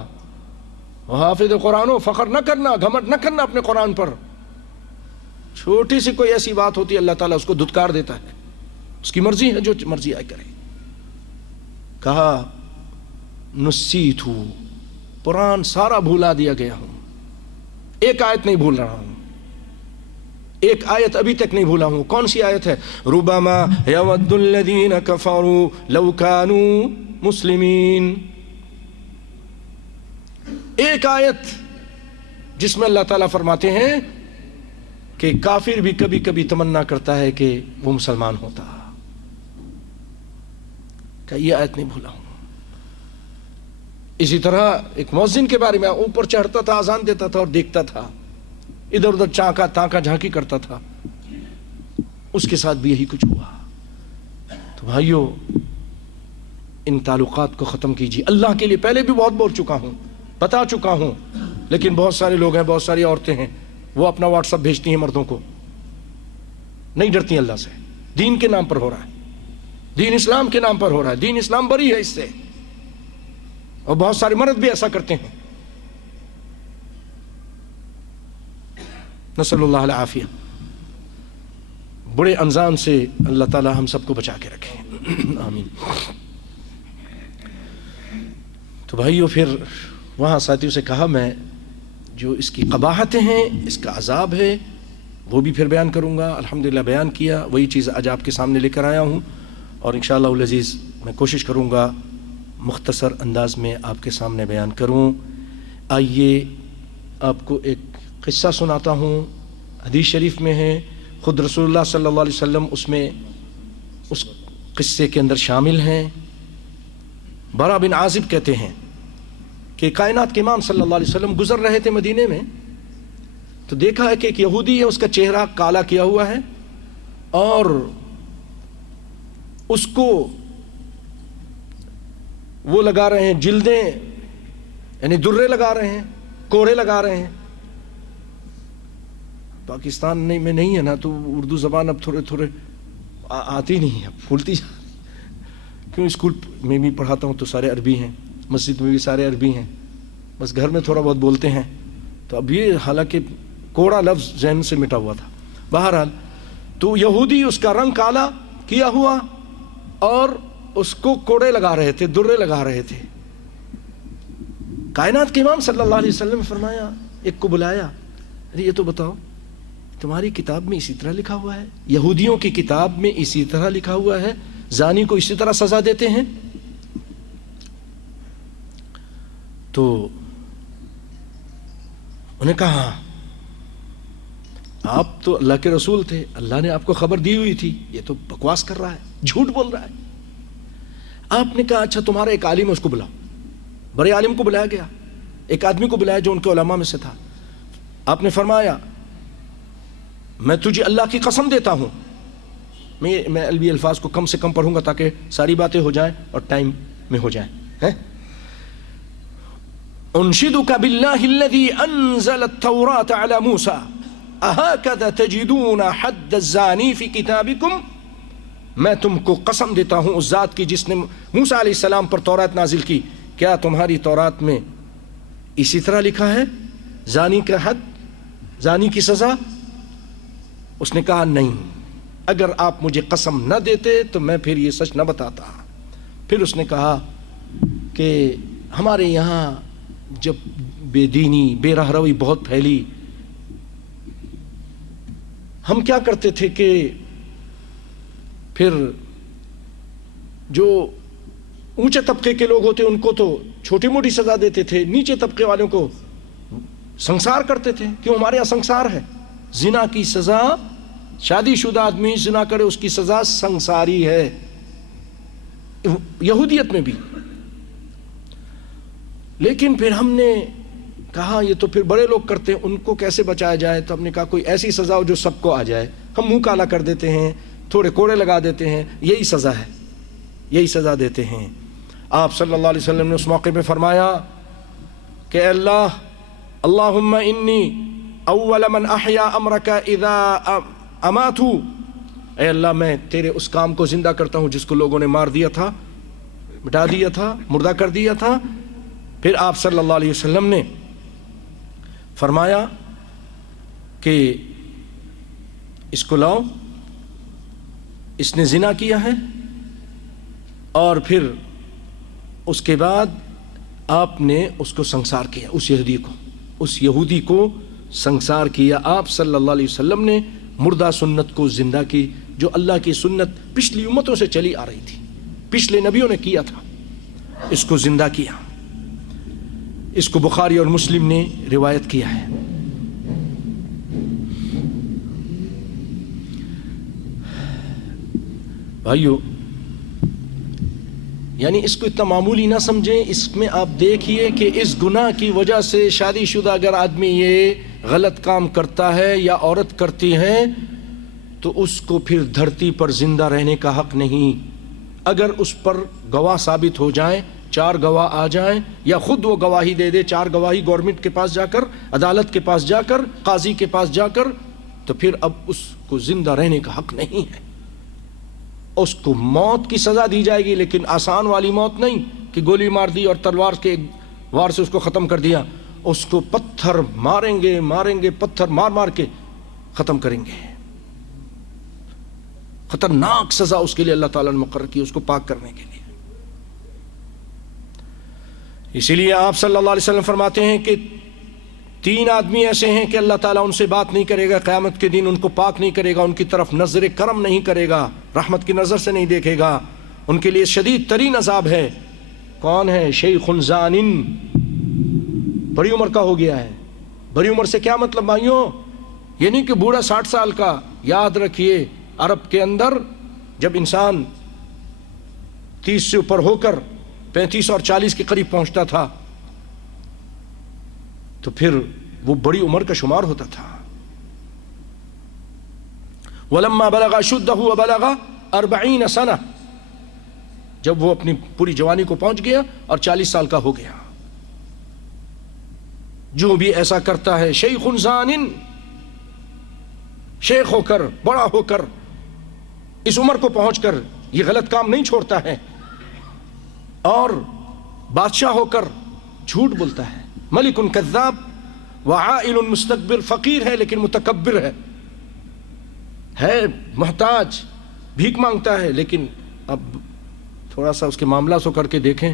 حافظ قرآن ہو، فخر نہ کرنا، گھمنڈ نہ کرنا اپنے قرآن پر. چھوٹی سی کوئی ایسی بات ہوتی ہے اللہ تعالیٰ اس کو دھتکار دیتا ہے. اس کی مرضی ہے، جو مرضی آئے کرے. کہا نسیت ہوں، قرآن سارا بھولا دیا گیا ہوں، ایک آیت نہیں بھول رہا ہوں، ایک آیت ابھی تک نہیں بھولا ہوں. کون سی آیت ہے؟ ربما یود الذین کفروا لو کانوا مسلمین. ایک آیت جس میں اللہ تعالیٰ فرماتے ہیں کہ کافر بھی کبھی کبھی تمنا کرتا ہے کہ وہ مسلمان ہوتا. کہ یہ آیت نہیں بھولا ہوں. اسی طرح ایک مؤذن کے بارے میں، اوپر چڑھتا تھا، اذان دیتا تھا اور دیکھتا تھا، ادھر ادھر چانکا تانکا جھانکی کرتا تھا. اس کے ساتھ بھی یہی کچھ ہوا. تو بھائیو ان تعلقات کو ختم کیجیے. اللہ کے لیے پہلے بھی بہت بول چکا ہوں، بتا چکا ہوں، لیکن بہت سارے لوگ ہیں، بہت ساری عورتیں ہیں، وہ اپنا واٹس ایپ بھیجتی ہیں مردوں کو، نہیں ڈرتی اللہ سے. دین کے نام پر ہو رہا ہے، دین اسلام کے نام پر ہو رہا ہے. دین اسلام بری ہے اس سے، اور بہت سارے مرد بھی ایسا کرتے ہیں. نسأل اللہ العافیہ. بڑے انجام سے اللہ تعالی ہم سب کو بچا کے رکھے. آمین. تو بھائیو پھر وہاں ساتھیوں سے کہا میں جو اس کی قباحتیں ہیں، اس کا عذاب ہے، وہ بھی پھر بیان کروں گا. الحمدللہ بیان کیا. وہی چیز آج آپ کے سامنے لے کر آیا ہوں، اور انشاءاللہ العزیز میں کوشش کروں گا مختصر انداز میں آپ کے سامنے بیان کروں. آئیے آپ کو ایک قصہ سناتا ہوں. حدیث شریف میں ہے، خود رسول اللہ صلی اللہ علیہ وسلم اس قصے کے اندر شامل ہیں. برا بن عازب کہتے ہیں کہ کائنات کے امام صلی اللہ علیہ وسلم گزر رہے تھے مدینے میں، تو دیکھا ہے کہ ایک یہودی ہے، اس کا چہرہ کالا کیا ہوا ہے، اور اس کو وہ لگا رہے ہیں جلدیں، یعنی درے لگا رہے ہیں، کوڑے لگا رہے ہیں. پاکستان میں نہیں ہے نا، تو اردو زبان اب تھوڑے آتی نہیں ہے، بھولتی. کیوں اسکول میں بھی پڑھاتا ہوں تو سارے عربی ہیں، مسجد میں بھی سارے عربی ہیں، بس گھر میں تھوڑا بہت بولتے ہیں. تو اب یہ حالانکہ کوڑا لفظ ذہن سے مٹا ہوا تھا. بہرحال تو یہودی، اس کا رنگ کالا کیا ہوا، اور اس کو کوڑے لگا رہے تھے، درے لگا رہے تھے. کائنات کے امام صلی اللہ علیہ وسلم نے فرمایا، ایک کو بلایا، ارے یہ تو بتاؤ تمہاری کتاب میں اسی طرح لکھا ہوا ہے، یہودیوں کی کتاب میں اسی طرح لکھا ہوا ہے، زانی کو اسی طرح سزا دیتے ہیں؟ تو انہوں نے کہا آپ تو اللہ کے رسول تھے، اللہ نے آپ کو خبر دی ہوئی تھی، یہ تو بکواس کر رہا ہے، جھوٹ بول رہا ہے۔ آپ نے کہا اچھا تمہارا ایک عالم ہے، اس کو بلاؤ۔ بڑے عالم کو بلایا گیا، ایک آدمی کو بلایا جو ان کے علماء میں سے تھا۔ آپ نے فرمایا میں تجھے اللہ کی قسم دیتا ہوں، میں علوی الفاظ کو کم سے کم پڑھوں گا تاکہ ساری باتیں ہو جائیں اور ٹائم میں ہو جائیں۔ انشدک باللہ الذی انزل التوراۃ علی موسیٰ اہکذا تجدون حد الزانی فی کتابکم، میں تم کو قسم دیتا ہوں اس ذات کی جس نے موسیٰ علیہ السلام پر تورات نازل کی، کیا تمہاری تورات میں اسی طرح لکھا ہے زانی کا حد، زانی کی سزا؟ اس نے کہا نہیں، اگر آپ مجھے قسم نہ دیتے تو میں پھر یہ سچ نہ بتاتا۔ پھر اس نے کہا کہ ہمارے یہاں جب بے دینی بے راہ روی بہت پھیلی، ہم کیا کرتے تھے کہ پھر جو اونچے طبقے کے لوگ ہوتے ان کو تو چھوٹی موٹی سزا دیتے تھے، نیچے طبقے والوں کو سنسار کرتے تھے۔ کیوں؟ ہمارے یہاں سنسار ہے، زنا کی سزا، شادی شدہ آدمی زنا کرے اس کی سزا سنساری ہے، یہودیت میں بھی۔ لیکن پھر ہم نے کہا یہ تو پھر بڑے لوگ کرتے ہیں، ان کو کیسے بچایا جائے؟ تو ہم نے کہا کوئی ایسی سزا ہو جو سب کو آ جائے۔ ہم منہ کالا کر دیتے ہیں، تھوڑے کوڑے لگا دیتے ہیں، یہی سزا ہے، یہی سزا دیتے ہیں۔ آپ صلی اللہ علیہ وسلم نے اس موقع پہ فرمایا کہ اے اللہ، اللہم انی اول من احیا امرک اذا اماتو، اے اللہ میں تیرے اس کام کو زندہ کرتا ہوں جس کو لوگوں نے مار دیا تھا، مٹا دیا تھا، مردہ کر دیا تھا۔ پھر آپ صلی اللہ علیہ وسلم نے فرمایا کہ اس کو لاؤ، اس نے زنا کیا ہے۔ اور پھر اس کے بعد آپ نے اس کو سنسار کیا، اس یہودی کو سنسار کیا۔ آپ صلی اللہ علیہ وسلم نے مردہ سنت کو زندہ کی، جو اللہ کی سنت پچھلی امتوں سے چلی آ رہی تھی، پچھلے نبیوں نے کیا تھا، اس کو زندہ کیا۔ اس کو بخاری اور مسلم نے روایت کیا ہے۔ بھائیو، یعنی اس کو اتنا معمولی نہ سمجھیں، اس میں آپ دیکھیے کہ اس گناہ کی وجہ سے شادی شدہ اگر آدمی یہ غلط کام کرتا ہے یا عورت کرتی ہے تو اس کو پھر دھرتی پر زندہ رہنے کا حق نہیں۔ اگر اس پر گواہ ثابت ہو جائیں، 4 گواہ آ جائیں یا خود وہ گواہی دے دے، 4 گواہی گورنمنٹ کے پاس جا کر، عدالت کے پاس جا کر، قاضی کے پاس جا کر، تو پھر اب اس کو زندہ رہنے کا حق نہیں ہے۔ اس کو موت کی سزا دی جائے گی، لیکن آسان والی موت نہیں کہ گولی مار دی اور تلوار کے وار سے اس کو ختم کر دیا۔ اس کو پتھر ماریں گے، پتھر مار مار کے ختم کریں گے۔ خطرناک سزا اس کے لیے اللہ تعالیٰ نے مقرر کی، اس کو پاک کرنے کے لیے۔ اسی لیے آپ صلی اللہ علیہ وسلم فرماتے ہیں کہ 3 آدمی ایسے ہیں کہ اللہ تعالیٰ ان سے بات نہیں کرے گا قیامت کے دن، ان کو پاک نہیں کرے گا، ان کی طرف نظر کرم نہیں کرے گا، رحمت کی نظر سے نہیں دیکھے گا، ان کے لیے شدید ترین عذاب ہے۔ کون ہے؟ شیخ زان، بڑی عمر کا ہو گیا ہے۔ بڑی عمر سے کیا مطلب بھائیوں؟ یہ نہیں کہ بوڑھا 60 سال کا۔ یاد رکھیے عرب کے اندر جب انسان 30 سے اوپر ہو کر 35 اور 40 کے قریب پہنچتا تھا تو پھر وہ بڑی عمر کا شمار ہوتا تھا۔ وَلَمَّا بَلَغَ أَشُدَّهُ وَبَلَغَ 40 سَنَةً، جب وہ اپنی پوری جوانی کو پہنچ گیا اور 40 سال کا ہو گیا۔ جو بھی ایسا کرتا ہے، شیخ زان، شیخ ہو کر، بڑا ہو کر، اس عمر کو پہنچ کر یہ غلط کام نہیں چھوڑتا ہے، اور بادشاہ ہو کر جھوٹ بولتا ہے، ملک کذاب وعائل مستکبر، فقیر ہے لیکن متکبر ہے محتاج، بھیک مانگتا ہے، لیکن اب تھوڑا سا اس کے معاملہ سو کر کے دیکھیں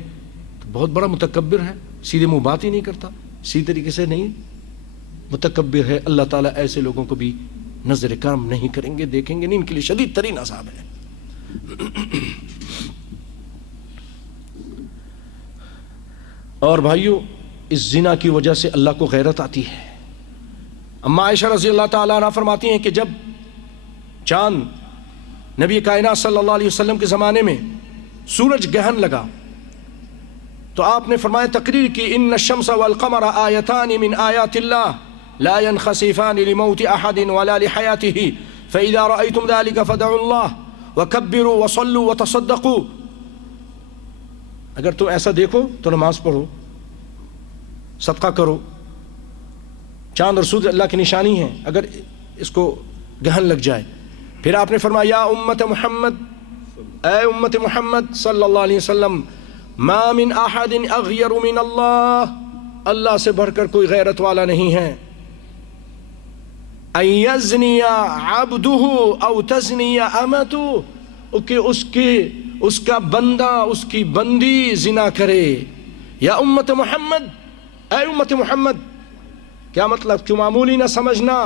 تو بہت بڑا متکبر ہے، سیدھے منہ بات ہی نہیں کرتا، سیدھے طریقے سے نہیں، متکبر ہے۔ اللہ تعالیٰ ایسے لوگوں کو بھی نظر کرم نہیں کریں گے، دیکھیں گے نہیں، ان کے لیے شدید ترین عذاب ہے۔ اور بھائیو، اس زنا کی وجہ سے اللہ کو غیرت آتی ہے۔ اما عائشہ رضی اللہ تعالیٰ عنہ فرماتی ہیں کہ جب چاند نبی کائنات صلی اللہ علیہ وسلم کے زمانے میں سورج گہن لگا تو آپ نے فرمایا، تقریر کی، ان الشمس والقمر آیتان من آیات اللہ لا ينخسفان لموت احد ولا لحیاته فاذا رأيتم ذلك فدعوا الله وكبروا وصلوا وتصدقوا۔ اگر تم ایسا دیکھو تو نماز پڑھو، صدقہ کرو۔ چاند اور سورج اللہ کی نشانی ہے، اگر اس کو گہن لگ جائے۔ پھر آپ نے فرمایا، یا امت محمد، اے امت محمد صلی اللہ علیہ وسلم، ما من احد اغیر من اللہ، اللہ سے بڑھ کر کوئی غیرت والا نہیں ہے۔ ان یزنی عبدہ او تزنی امتہ، کہ اس کا بندہ، اس کی بندی زنا کرے۔ یا امت محمد، اے امت محمد، کیا مطلب؟ کیوں معمولی نہ سمجھنا،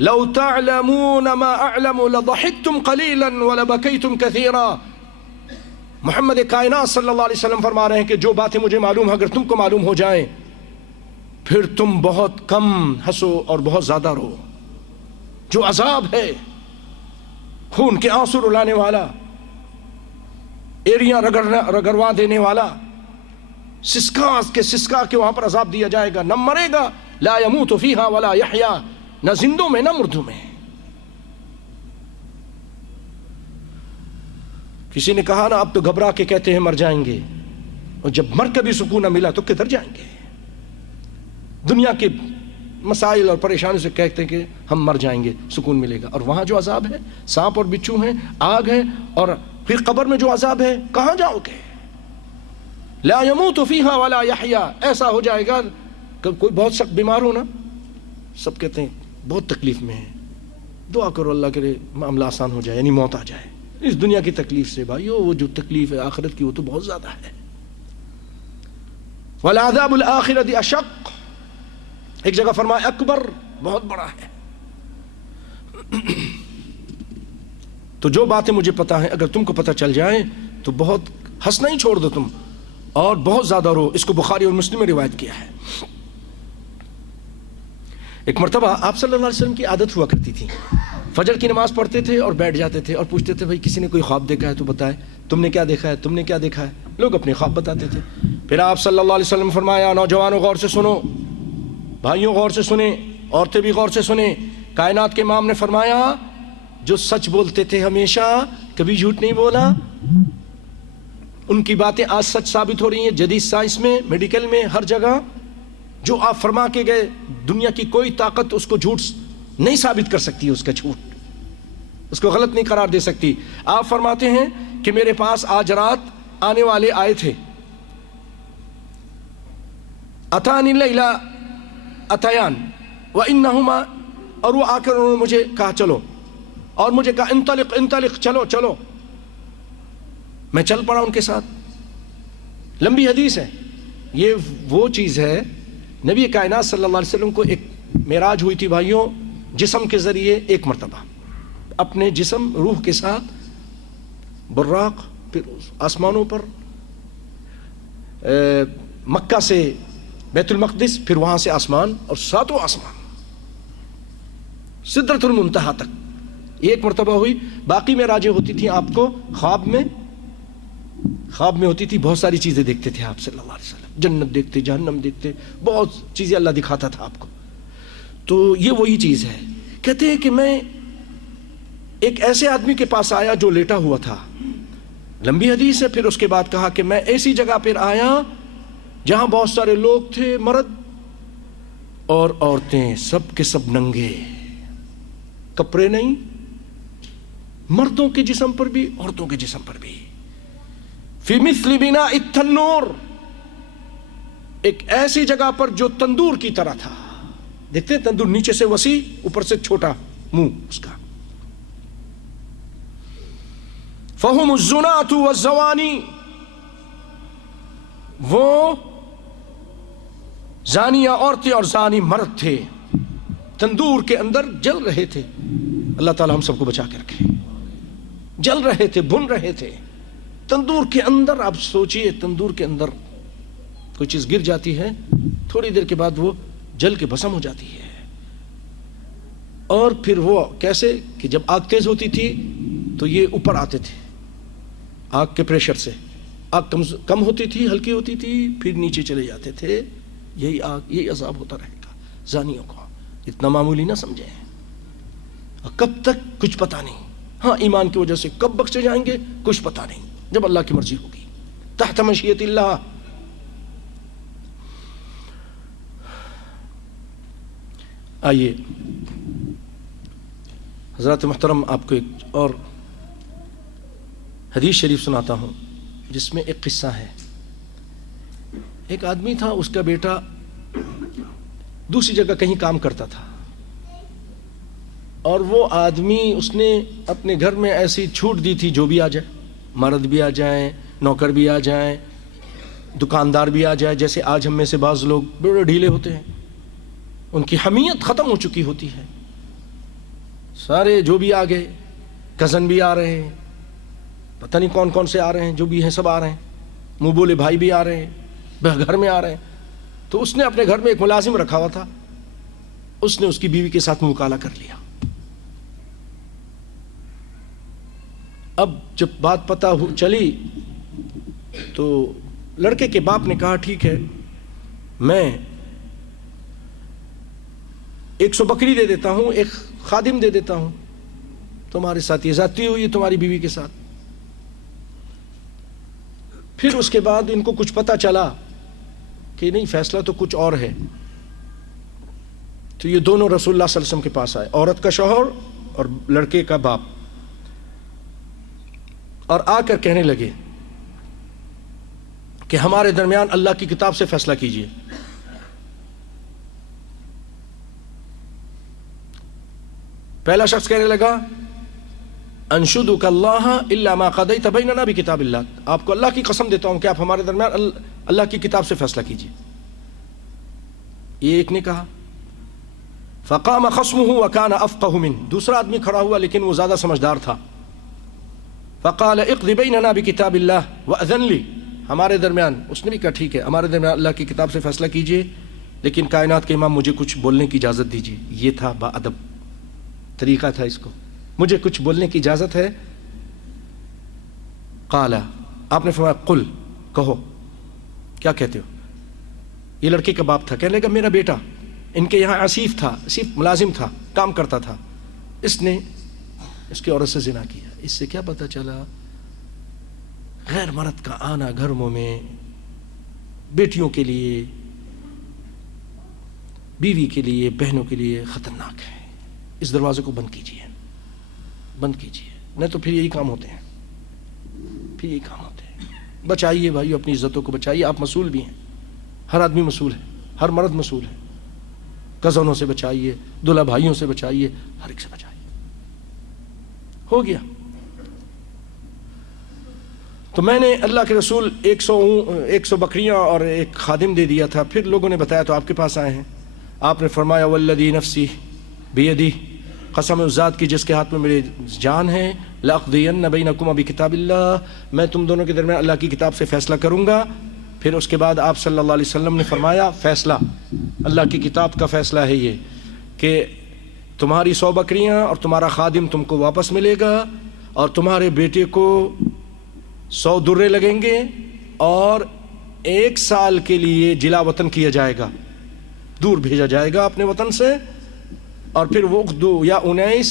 لو تعلمون ما اعلم لضحکتم قلیلا ولبکیتم کثیرا۔ محمد کائنات صلی اللہ علیہ وسلم فرما رہے ہیں کہ جو باتیں مجھے معلوم ہیں اگر تم کو معلوم ہو جائیں پھر تم بہت کم ہنسو اور بہت زیادہ رو۔ جو عذاب ہے، خون کے آنسو رلانے والا، ایریاں رگڑوا دینے والا، سسکا کے وہاں پر عذاب دیا جائے گا، نہ مرے گا، لا يموت فیہا ولا یحیا، نہ زندوں میں نہ مردوں میں۔ کسی نے کہا نا، اب تو گھبرا کے کہتے ہیں مر جائیں گے، اور جب مر کے بھی سکون نہ ملا تو کدھر جائیں گے؟ دنیا کے مسائل اور پریشانی سے کہتے ہیں کہ ہم مر جائیں گے، سکون ملے گا، اور وہاں جو عذاب ہے، سانپ اور بچھو ہیں، آگ ہے، اور پھر قبر میں جو عذاب ہے، کہاں جاؤ گے؟ لا يموت فیہا ولا یحیا، ایسا ہو جائے گا کہ کوئی بہت سخت بیمار ہو نا، سب کہتے ہیں بہت تکلیف میں ہے، دعا کرو اللہ کرے معاملہ آسان ہو جائے، یعنی موت آ جائے۔ اس دنیا کی تکلیف سے بھائیو، وہ جو تکلیف ہے آخرت کی وہ تو بہت زیادہ ہے۔ والعذاب الآخرۃ اشق، ایک جگہ فرمایا اکبر، بہت بڑا ہے۔ تو جو باتیں مجھے پتا ہیں اگر تم کو پتہ چل جائیں تو بہت ہنسنا ہی چھوڑ دو تم، اور بہت زیادہ رو۔ اس کو بخاری اور مسلم میں روایت کیا ہے۔ ایک مرتبہ آپ صلی اللہ علیہ وسلم کی عادت ہوا کرتی تھی، فجر کی نماز پڑھتے تھے اور بیٹھ جاتے تھے اور پوچھتے تھے، بھائی کسی نے کوئی خواب دیکھا ہے تو بتائے، تم نے کیا دیکھا ہے، تم نے کیا دیکھا ہے؟ لوگ اپنے خواب بتاتے تھے۔ پھر آپ صلی اللہ علیہ وسلم فرمایا، نوجوانوں غور سے سنو، بھائیوں غور سے سنیں، عورتیں بھی غور سے سنیں۔ کائنات کے امام نے فرمایا، جو سچ بولتے تھے ہمیشہ، کبھی جھوٹ نہیں بولا، ان کی باتیں آج سچ ثابت ہو رہی ہیں، جدید سائنس میں، میڈیکل میں، ہر جگہ۔ جو آپ فرما کے گئے، دنیا کی کوئی طاقت اس کو جھوٹ نہیں ثابت کر سکتی، اس کا جھوٹ، اس کو غلط نہیں قرار دے سکتی۔ آپ فرماتے ہیں کہ میرے پاس آج رات آنے والے آئے تھے، اتانی لیلہ اتیان وانہما، اور وہ آ کر انہوں نے مجھے کہا چلو، اور مجھے کہا انطلق انطلق، چلو چلو۔ میں چل پڑا ان کے ساتھ۔ لمبی حدیث ہے، یہ وہ چیز ہے، نبی کائنات صلی اللہ علیہ وسلم کو ایک معراج ہوئی تھی بھائیوں، جسم کے ذریعے ایک مرتبہ، اپنے جسم روح کے ساتھ براق، پھر آسمانوں پر، مکہ سے بیت المقدس، پھر وہاں سے آسمان، اور ساتوں آسمان سدرۃ المنتہا تک ایک مرتبہ ہوئی۔ باقی معراجیں ہوتی تھیں آپ کو خواب میں ہوتی تھی، بہت ساری چیزیں دیکھتے تھے آپ صلی اللہ علیہ وسلم، جنت دیکھتے، جہنم دیکھتے، بہت چیزیں اللہ دکھاتا تھا آپ کو۔ تو یہ وہی چیز ہے۔ کہتے ہیں کہ میں ایک ایسے آدمی کے پاس آیا جو لیٹا ہوا تھا، لمبی حدیث ہے۔ پھر اس کے بعد کہا کہ میں ایسی جگہ پر آیا جہاں بہت سارے لوگ تھے، مرد اور عورتیں، سب کے سب ننگے، کپڑے نہیں، مردوں کے جسم پر بھی، عورتوں کے جسم پر بھی۔ فی مثل بناء التنور، ایک ایسی جگہ پر جو تندور کی طرح تھا، دیکھتے تندور نیچے سے وسیع، اوپر سے چھوٹا منہ اس کا۔ فہم الزنات والزوانی، وہ زانیہ عورتیں اور زانی مرد تھے۔ تندور کے اندر جل رہے تھے. اللہ تعالی ہم سب کو بچا کے رکھے. جل رہے تھے, بھن رہے تھے تندور کے اندر. آپ سوچئے تندور کے اندر کوئی چیز گر جاتی ہے, تھوڑی دیر کے بعد وہ جل کے بھسم ہو جاتی ہے. اور پھر وہ کیسے کہ جب آگ تیز ہوتی تھی تو یہ اوپر آتے تھے آگ کے پریشر سے. آگ کم ہوتی تھی, ہلکی ہوتی تھی, پھر نیچے چلے جاتے تھے. یہی آگ, یہی عذاب ہوتا رہے گا زانیوں کو. اتنا معمولی نہ سمجھیں. کب تک کچھ پتہ نہیں. ہاں ایمان کی وجہ سے کب بخشے جائیں گے کچھ پتہ نہیں, جب اللہ کی مرضی ہوگی. تحت مشیت اللہ. آئیے حضرات محترم, آپ کو ایک اور حدیث شریف سناتا ہوں جس میں ایک قصہ ہے. ایک آدمی تھا, اس کا بیٹا دوسری جگہ کہیں کام کرتا تھا, اور وہ آدمی اس نے اپنے گھر میں ایسی چھوٹ دی تھی جو بھی آ جائے, مرد بھی آ جائیں, نوکر بھی آ جائیں, دکاندار بھی آ جائے. جیسے آج ہم میں سے بعض لوگ بڑے ڈھیلے ہوتے ہیں, ان کی حمیت ختم ہو چکی ہوتی ہے. سارے جو بھی آ گئے, کزن بھی آ رہے ہیں, پتہ نہیں کون کون سے آ رہے ہیں, جو بھی ہیں سب آ رہے ہیں, منہ بولے بھائی بھی آ رہے ہیں, گھر میں آ رہے ہیں. تو اس نے اپنے گھر میں ایک ملازم رکھا ہوا تھا, اس نے اس کی بیوی کے ساتھ مکالمہ کر لیا. اب جب بات پتہ چلی تو لڑکے کے باپ نے کہا ٹھیک ہے, میں 100 بکری دے دیتا ہوں, ایک خادم دے دیتا ہوں, تمہارے ساتھ یہ زیادتی ہوئی تمہاری بیوی کے ساتھ. پھر اس کے بعد ان کو کچھ پتہ چلا کہ نہیں, فیصلہ تو کچھ اور ہے. تو یہ دونوں رسول اللہ صلی اللہ علیہ وسلم کے پاس آئے, عورت کا شوہر اور لڑکے کا باپ, اور آ کر کہنے لگے کہ ہمارے درمیان اللہ کی کتاب سے فیصلہ کیجیے. پہلا شخص کہنے لگا انشدک اللہ الا ما قضیت بیننا بکتاب اللہ, آپ کو اللہ کی قسم دیتا ہوں کہ آپ ہمارے درمیان اللہ کی کتاب سے فیصلہ کیجیے. یہ ایک نے کہا. فقام خصمه وكان افقه منه, دوسرا آدمی کھڑا ہوا لیکن وہ زیادہ سمجھدار تھا. فقال اقض بیننا بکتاب اللہ واذن لی, ہمارے درمیان, اس نے بھی کہا ٹھیک ہے ہمارے درمیان اللہ کی کتاب سے فیصلہ کیجیے, لیکن کائنات کے امام مجھے کچھ بولنے کی اجازت دیجیے. یہ تھا با ادب طریقہ تھا اس کو, مجھے کچھ بولنے کی اجازت ہے. قال, آپ نے فرمایا قل, کہو, کیا کہتے ہو. یہ لڑکے کا باپ تھا, کہنے لگا میرا بیٹا ان کے یہاں آصف تھا, صرف ملازم تھا, کام کرتا تھا, اس نے اس کی عورت سے زنا کیا. اس سے کیا پتہ چلا غیر مرد کا آنا گھروں میں بیٹیوں کے لیے, بیوی کے لیے, بہنوں کے لیے خطرناک ہے. اس دروازے کو بند کیجیے, بند کیجیے, نہیں تو پھر یہی کام ہوتے ہیں, پھر یہی کام ہوتے ہیں. بچائیے بھائیو اپنی عزتوں کو بچائیے. آپ مسئول بھی ہیں, ہر آدمی مسئول ہے, ہر مرد مسئول ہے. کزنوں سے بچائیے, دلہا بھائیوں سے بچائیے, ہر ایک سے بچائیے. ہو گیا. تو میں نے اللہ کے رسول 100 بکریاں اور ایک خادم دے دیا تھا. پھر لوگوں نے بتایا تو آپ کے پاس آئے ہیں. آپ نے فرمایا والذی نفسی بیدی, قسم اس ذات کی جس کے ہاتھ میں میری جان ہے, لاقضین بینکما بکتاب اللہ, میں تم دونوں کے درمیان اللہ کی کتاب سے فیصلہ کروں گا. پھر اس کے بعد آپ صلی اللہ علیہ وسلم نے فرمایا فیصلہ, اللہ کی کتاب کا فیصلہ ہے یہ کہ تمہاری 100 بکریاں اور تمہارا خادم تم کو واپس ملے گا, اور تمہارے بیٹے کو 100 درے لگیں گے, اور 1 سال کے لیے جلا وطن کیا جائے گا, دور بھیجا جائے گا اپنے وطن سے. اور پھر وہ یا انیس,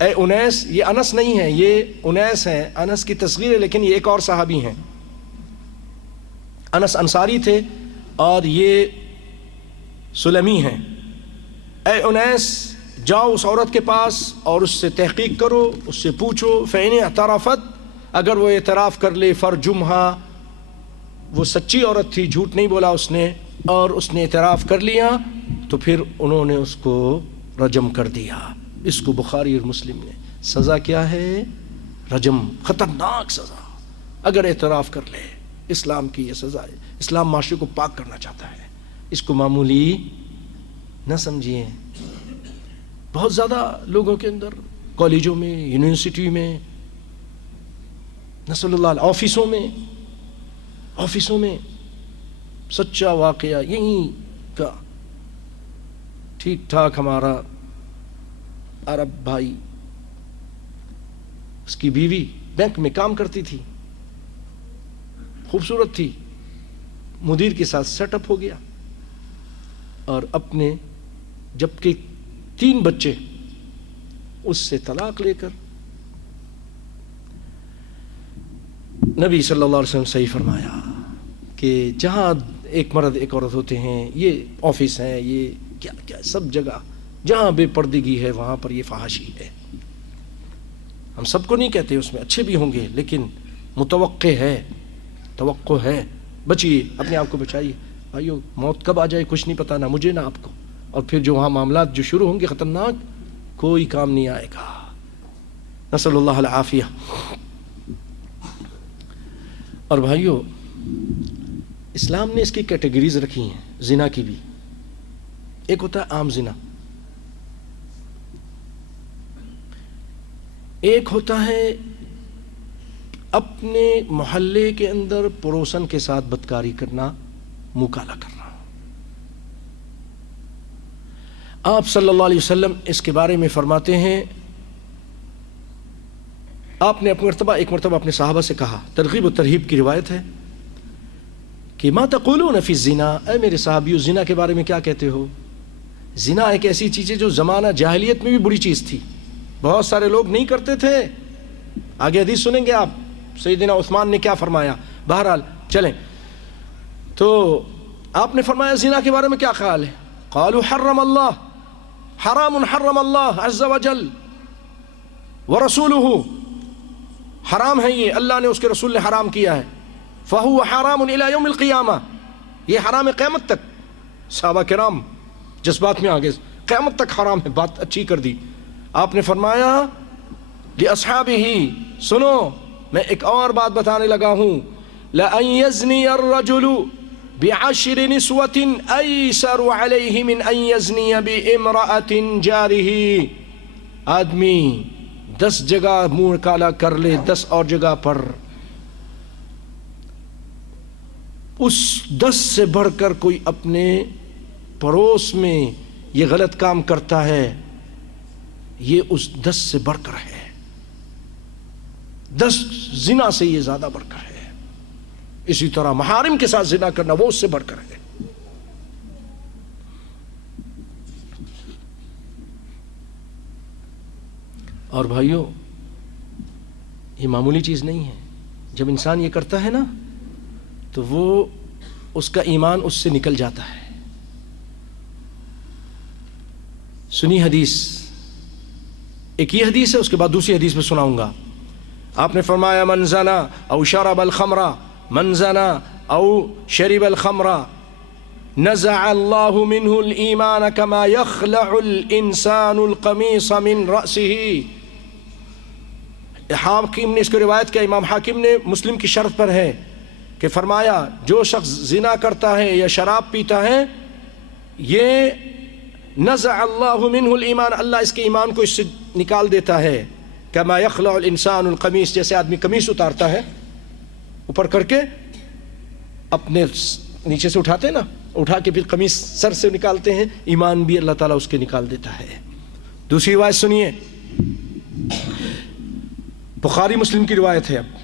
اے انیس, یہ انس نہیں ہے, یہ انیس ہے, انس کی تصغیر ہے, لیکن یہ ایک اور صحابی ہیں. انس انصاری تھے اور یہ سلمی ہیں. اے انیس, جاؤ اس عورت کے پاس اور اس سے تحقیق کرو, اس سے پوچھو. فإن اعترفت, اگر وہ اعتراف کر لے, فرجمھا, وہ سچی عورت تھی, جھوٹ نہیں بولا اس نے, اور اس نے اعتراف کر لیا, تو پھر انہوں نے اس کو رجم کر دیا. اس کو بخاری اور مسلم نے. سزا کیا ہے؟ رجم, خطرناک سزا اگر اعتراف کر لے. اسلام کی یہ سزا ہے. اسلام معاشرے کو پاک کرنا چاہتا ہے, اس کو معمولی نہ سمجھیے. بہت زیادہ لوگوں کے اندر، کالجوں میں، یونیورسٹی میں، نسأل اللہ، آفسوں میں سچا واقعہ یہیں کا۔ ٹھیک ٹھاک ہمارا عرب بھائی، اس کی بیوی بینک میں کام کرتی تھی، خوبصورت تھی، مدیر کے ساتھ سیٹ اپ ہو گیا، اور اپنے جبکہ 3 بچے، اس سے طلاق لے کر نبی صلی اللہ علیہ وسلم صحیح فرمایا کہ جہاں ایک مرد ایک عورت ہوتے ہیں، یہ آفس ہیں، یہ کیا کیا سب جگہ جہاں بے پردگی ہے وہاں پر یہ فحاشی ہے۔ ہم سب کو نہیں کہتے، اس میں اچھے بھی ہوں گے، لیکن توقع ہے، بچیے، اپنے آپ کو بچائیے۔ بھائیو، موت کب آ جائے کچھ نہیں پتا، نہ مجھے نہ آپ کو، اور پھر جو وہاں معاملات جو شروع ہوں گے خطرناک، کوئی کام نہیں آئے گا۔ نسأل اللہ العافیہ۔ اور بھائیو، اسلام نے اس کی کیٹیگریز رکھی ہیں زنا کی بھی۔ ایک ہوتا ہے عام زنا، ایک ہوتا ہے اپنے محلے کے اندر پڑوسن کے ساتھ بدکاری کرنا، مکالہ کرنا۔ آپ صلی اللہ علیہ وسلم اس کے بارے میں فرماتے ہیں، آپ نے ایک مرتبہ اپنے صحابہ سے کہا، ترغیب و ترہیب کی روایت ہے کہ ما تقولون فی الزنا، اے میرے صحابیو زنا کے بارے میں کیا کہتے ہو؟ زنا ایک ایسی چیز ہے جو زمانہ جاہلیت میں بھی بری چیز تھی، بہت سارے لوگ نہیں کرتے تھے۔ آگے حدیث سنیں گے آپ، سیدنا عثمان نے کیا فرمایا۔ بہرحال چلیں، تو آپ نے فرمایا زنا کے بارے میں کیا خیال ہے؟ قالوا حرم اللہ، حرام حرم اللہ عز وجل ورسولہ، حرام ہے یہ، اللہ نے اس کے رسول نے حرام کیا ہے۔ فہو حرام الی یوم القیامہ، یہ حرام ہے قیامت تک۔ صحابہ کرام جذبات میں آگے، قیامت تک حرام ہے، بات اچھی کر دی۔ آپ نے فرمایا لأصحابہ، سنو میں ایک اور بات بتانے لگا ہوں، لأن یزنی الرجل بعشر نسوة ایسر علیہ من ان یزنی بامرأة جارہ، آدمی 10 جگہ منہ کالا کر لے 10 اور جگہ پر، اس 10 سے بڑھ کر کوئی اپنے پڑوس میں یہ غلط کام کرتا ہے، یہ اس 10 سے بڑھ کر ہے، 10 زنا سے یہ زیادہ بڑھ کر ہے۔ اسی طرح محارم کے ساتھ زنا کرنا وہ اس سے بڑھ کر ہے۔ اور بھائیوں، یہ معمولی چیز نہیں ہے۔ جب انسان یہ کرتا ہے نا تو وہ اس کا ایمان اس سے نکل جاتا ہے۔ سنی حدیث، ایک یہ حدیث ہے، اس کے بعد دوسری حدیث میں سناؤں گا۔ آپ نے فرمایا من زنا او شرب الخمر، من زنا او شرب الخمر نزع اللہ منہ الایمان کما یخلع الانسان القمیص من رأسہ۔ حاکم نے اس کو روایت کیا، امام حاکم نے، مسلم کی شرط پر ہے کہ فرمایا جو شخص زنا کرتا ہے یا شراب پیتا ہے، یہ نزع اللہ منہ الایمان، اللہ اس کے ایمان کو اس سے نکال دیتا ہے، کما یخلع الانسان القمیص، جیسے آدمی قمیص اتارتا ہے اوپر کر کے، اپنے نیچے سے اٹھاتے ہیں نا، اٹھا کے پھر قمیص سر سے نکالتے ہیں، ایمان بھی اللہ تعالیٰ اس کے نکال دیتا ہے۔ دوسری روایت سنیے، بخاری مسلم کی روایت ہے۔ اب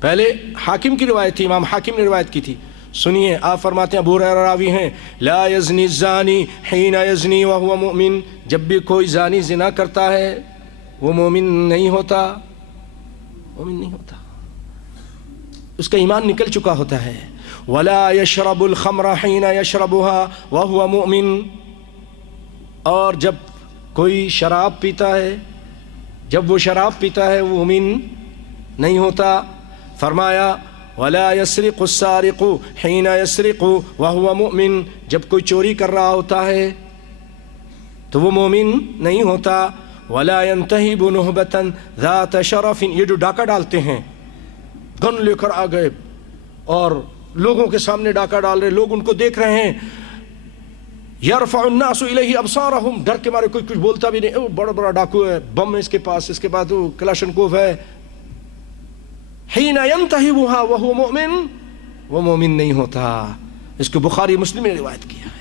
پہلے حاکم کی روایت تھی، امام حاکم نے روایت کی تھی، سنیے آپ فرماتے ہیں، ابو ہریرہ راوی ہیں، لا یزنی الزانی حین یزنی وہو مؤمن، جب بھی کوئی زانی زنا کرتا ہے وہ مومن نہیں ہوتا، مومن نہیں ہوتا، اس کا ایمان نکل چکا ہوتا ہے۔ ولا یشرب الخمر حین یشربها وہو مؤمن، اور جب کوئی شراب پیتا ہے، جب وہ شراب پیتا ہے وہ مومن نہیں ہوتا۔ فرمایا ولا يسرق السارق حين يسرق وهو مؤمن، جب کوئی چوری کر رہا ہوتا ہے تو وہ مومن نہیں ہوتا۔ ولا ينتهب نهبة ذات شرف، یہ جو ڈاکہ ڈالتے ہیں، گن لے کر آ گئے اور لوگوں کے سامنے ڈاکہ ڈال رہے، لوگ ان کو دیکھ رہے ہیں، یرفع الناس الیہ ابصارہم، ڈر کے مارے کوئی کچھ بولتا بھی نہیں، بڑا بڑا ڈاکو ہے، بم ہے اس کے پاس، اس کے بعد وہ کلاشنکوف ہے. حین ینتہبھا وہو مؤمن، وہ مومن نہیں ہوتا. اس کو بخاری مسلم نے روایت کیا ہے.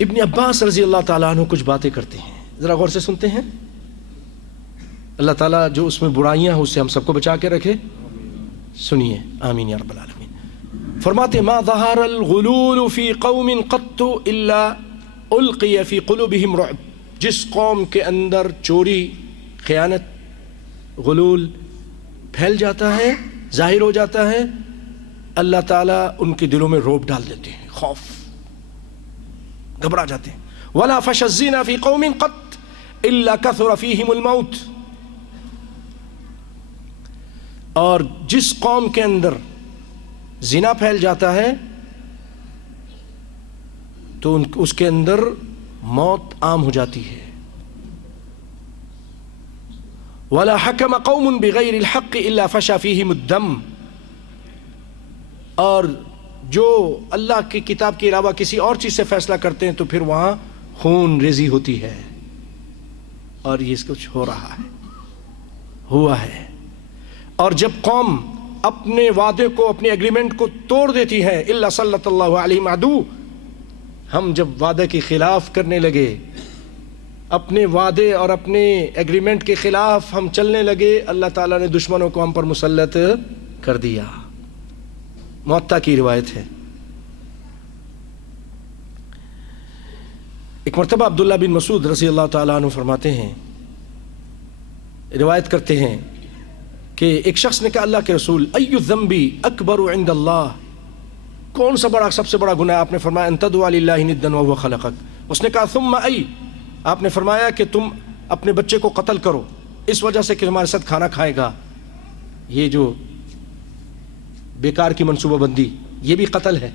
ابن عباس رضی اللہ تعالیٰ عنہ کچھ باتیں کرتے ہیں، ذرا غور سے سنتے ہیں. اللہ تعالیٰ جو اس میں برائیاں ہیں اس سے ہم سب کو بچا کے رکھے. سنیے، آمین یا رب العالمین. فرماتے ما ظہر الغلول فی قوم قط الا القی فی قلوبہم رعب. جس قوم کے اندر چوری، خیانت، غلول پھیل جاتا ہے، ظاہر ہو جاتا ہے، اللہ تعالیٰ ان کے دلوں میں رعب ڈال دیتے ہیں، خوف، گھبرا جاتے ہیں. ولا فشى الزنا في قوم قط الا كثر فيهم الموت. اور جس قوم کے اندر زنا پھیل جاتا ہے تو اس کے اندر موت عام ہو جاتی ہے. ولا حكم قوم بغير الحق الا فشى فيهم الدم. اور جو اللہ کی کتاب کے علاوہ کسی اور چیز سے فیصلہ کرتے ہیں تو پھر وہاں خون ریزی ہوتی ہے. اور یہ کچھ ہو رہا ہے، ہوا ہے. اور جب قوم اپنے وعدے کو، اپنے ایگریمنٹ کو توڑ دیتی ہے، الا صلت اللہ علیہم عدو. ہم جب وعدے کے خلاف کرنے لگے، اپنے وعدے اور اپنے ایگریمنٹ کے خلاف ہم چلنے لگے، اللہ تعالیٰ نے دشمنوں کو ہم پر مسلط کر دیا. موطا کی روایت ہے. ایک مرتبہ عبداللہ بن مسعود رضی اللہ تعالیٰ عنہ فرماتے ہیں، روایت کرتے ہیں کہ ایک شخص نے کہا اللہ کے رسول، ای الذنب اکبر عند اللہ، کون سا بڑا، سب سے بڑا گناہ؟ آپ نے فرمایا ان تدعو للہ ندا وهو خلقک. اس نے کہا ثم ای، آپ نے فرمایا کہ تم اپنے بچے کو قتل کرو اس وجہ سے کہ تمہارے ساتھ کھانا کھائے گا. یہ جو بیکار کی منصوبہ بندی، یہ بھی قتل ہے